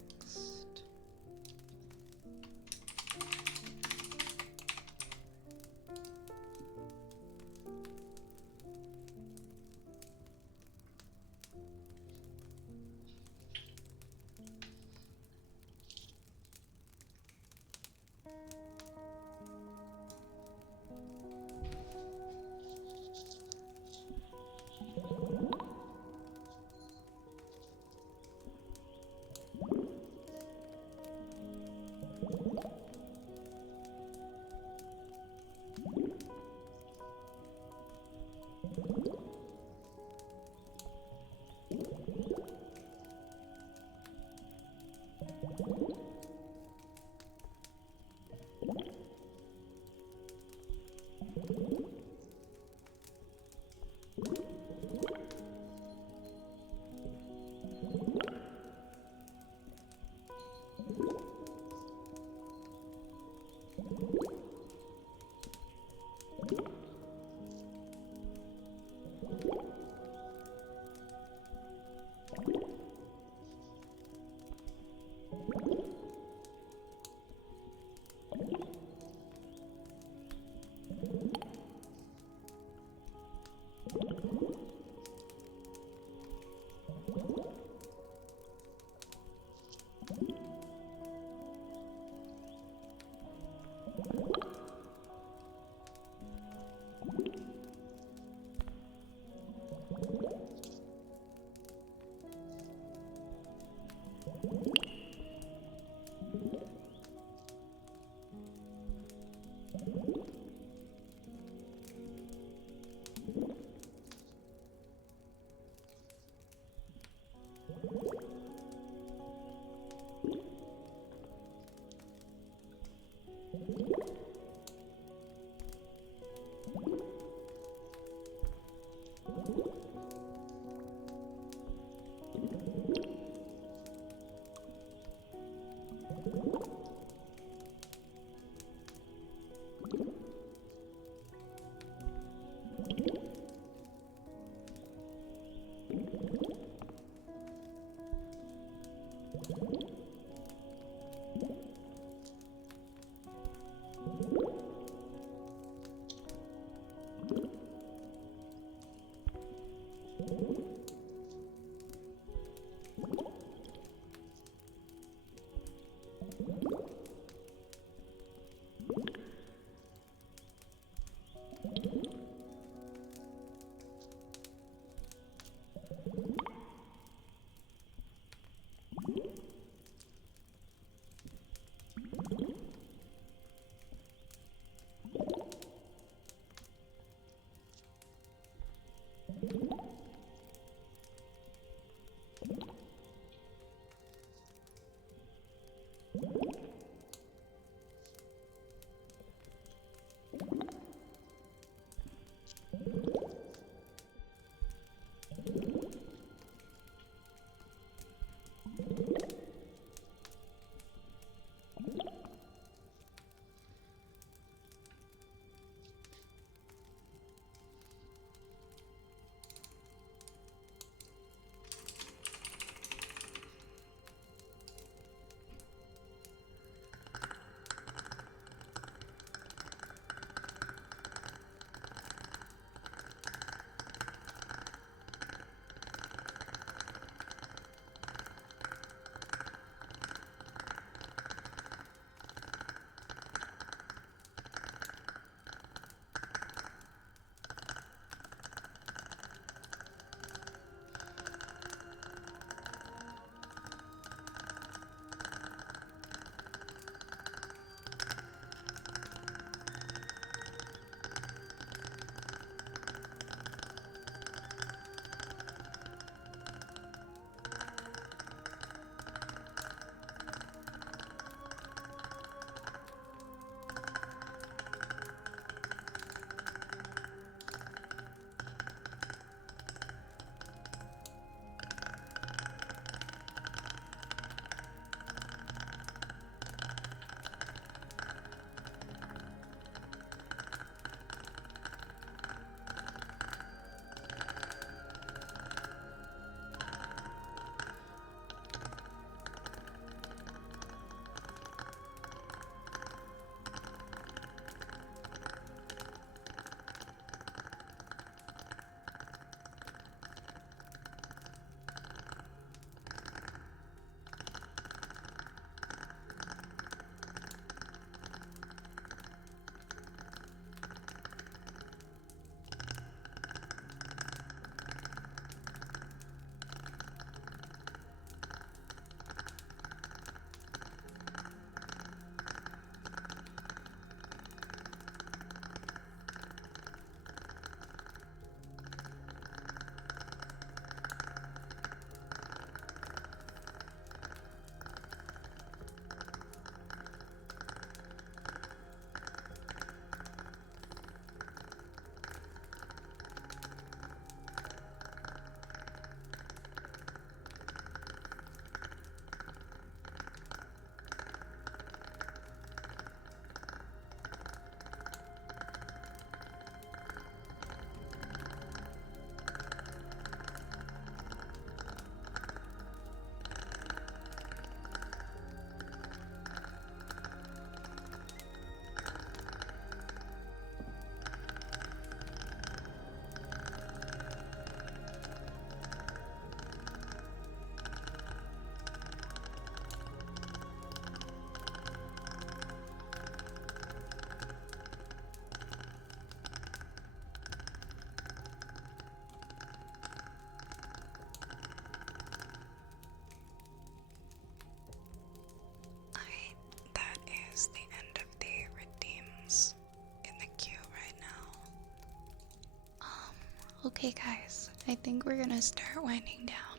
Okay, guys, I think we're gonna start winding down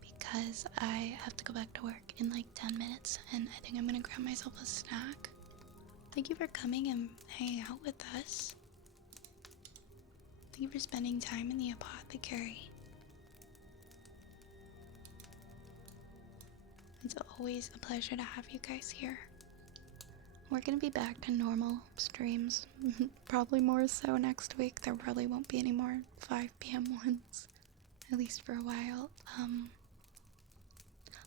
because I have to go back to work in like 10 minutes and I think I'm gonna grab myself a snack. Thank you for coming and hanging out with us. Thank you for spending time in the apothecary. It's always a pleasure to have you guys here. We're gonna be back to normal streams. Probably more so next week. There probably won't be any more 5 p.m. ones. At least for a while.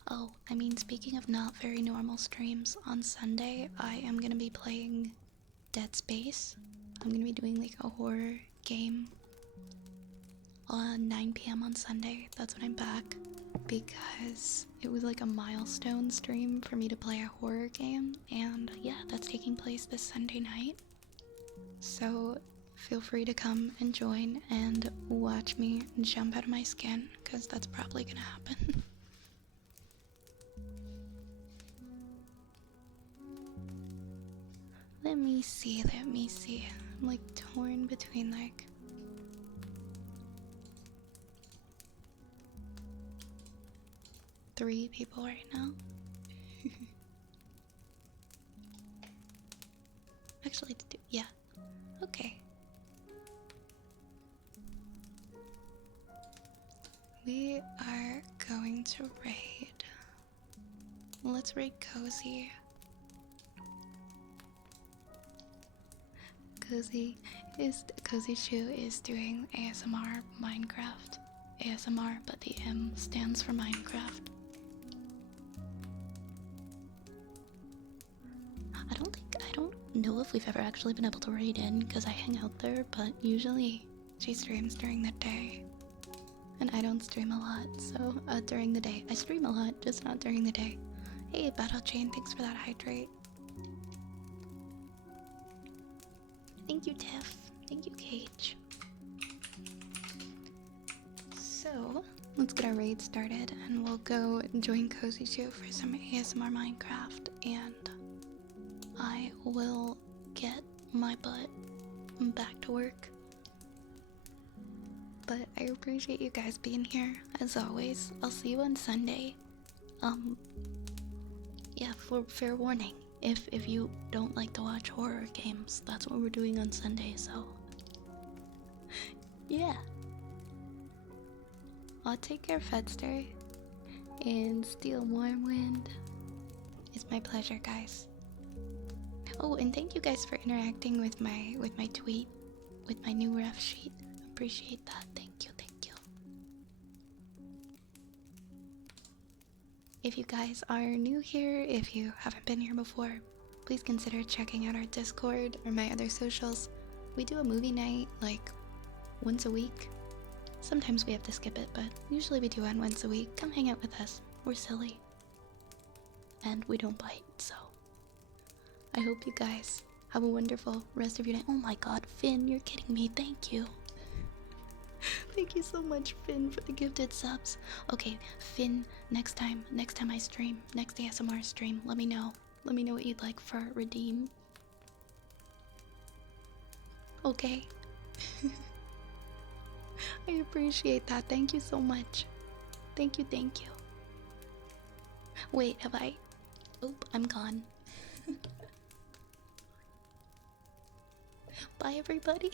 Oh, I mean, speaking of not very normal streams, on Sunday I am gonna be playing Dead Space. I'm gonna be doing like a horror game on 9 p.m. on Sunday. That's when I'm back. Because it was like a milestone stream for me to play a horror game, and yeah, that's taking place this Sunday night. So feel free to come and join and watch me jump out of my skin, because that's probably gonna happen. Let me see. I'm like torn between like 3 people right now. Actually, yeah. Okay. We are going to raid. Let's raid Cozy. Cozy Shoe is doing ASMR Minecraft. ASMR, but the M stands for Minecraft. I don't know if we've ever actually been able to raid in because I hang out there, but usually she streams during the day. And I don't stream a lot, so during the day. I stream a lot, just not during the day. Hey, Battle Chain, thanks for that hydrate. Thank you, Tiff. Thank you, Cage. So, let's get our raid started and we'll go join Cozy 2 for some ASMR Minecraft, and I will get my butt back to work. But I appreciate you guys being here, as always. I'll see you on Sunday. Yeah, for fair warning, if you don't like to watch horror games, that's what we're doing on Sunday, so yeah. I'll take care, Fedster, and Steel Warmwind. It's my pleasure, guys. Oh, and thank you guys for interacting with my tweet, with my new ref sheet. Appreciate that. Thank you, thank you. If you guys are new here, if you haven't been here before, please consider checking out our Discord or my other socials. We do a movie night like once a week. Sometimes we have to skip it, but usually we do one once a week. Come hang out with us. We're silly. And we don't bite, so I hope you guys have a wonderful rest of your day. Oh my god, Finn, you're kidding me. Thank you. Thank you so much, Finn, for the gifted subs. Okay, Finn, next time I stream, next ASMR stream, let me know. Let me know what you'd like for redeem. Okay? I appreciate that. Thank you so much. Thank you, thank you. Wait, have I... Oop, I'm gone. Bye, everybody.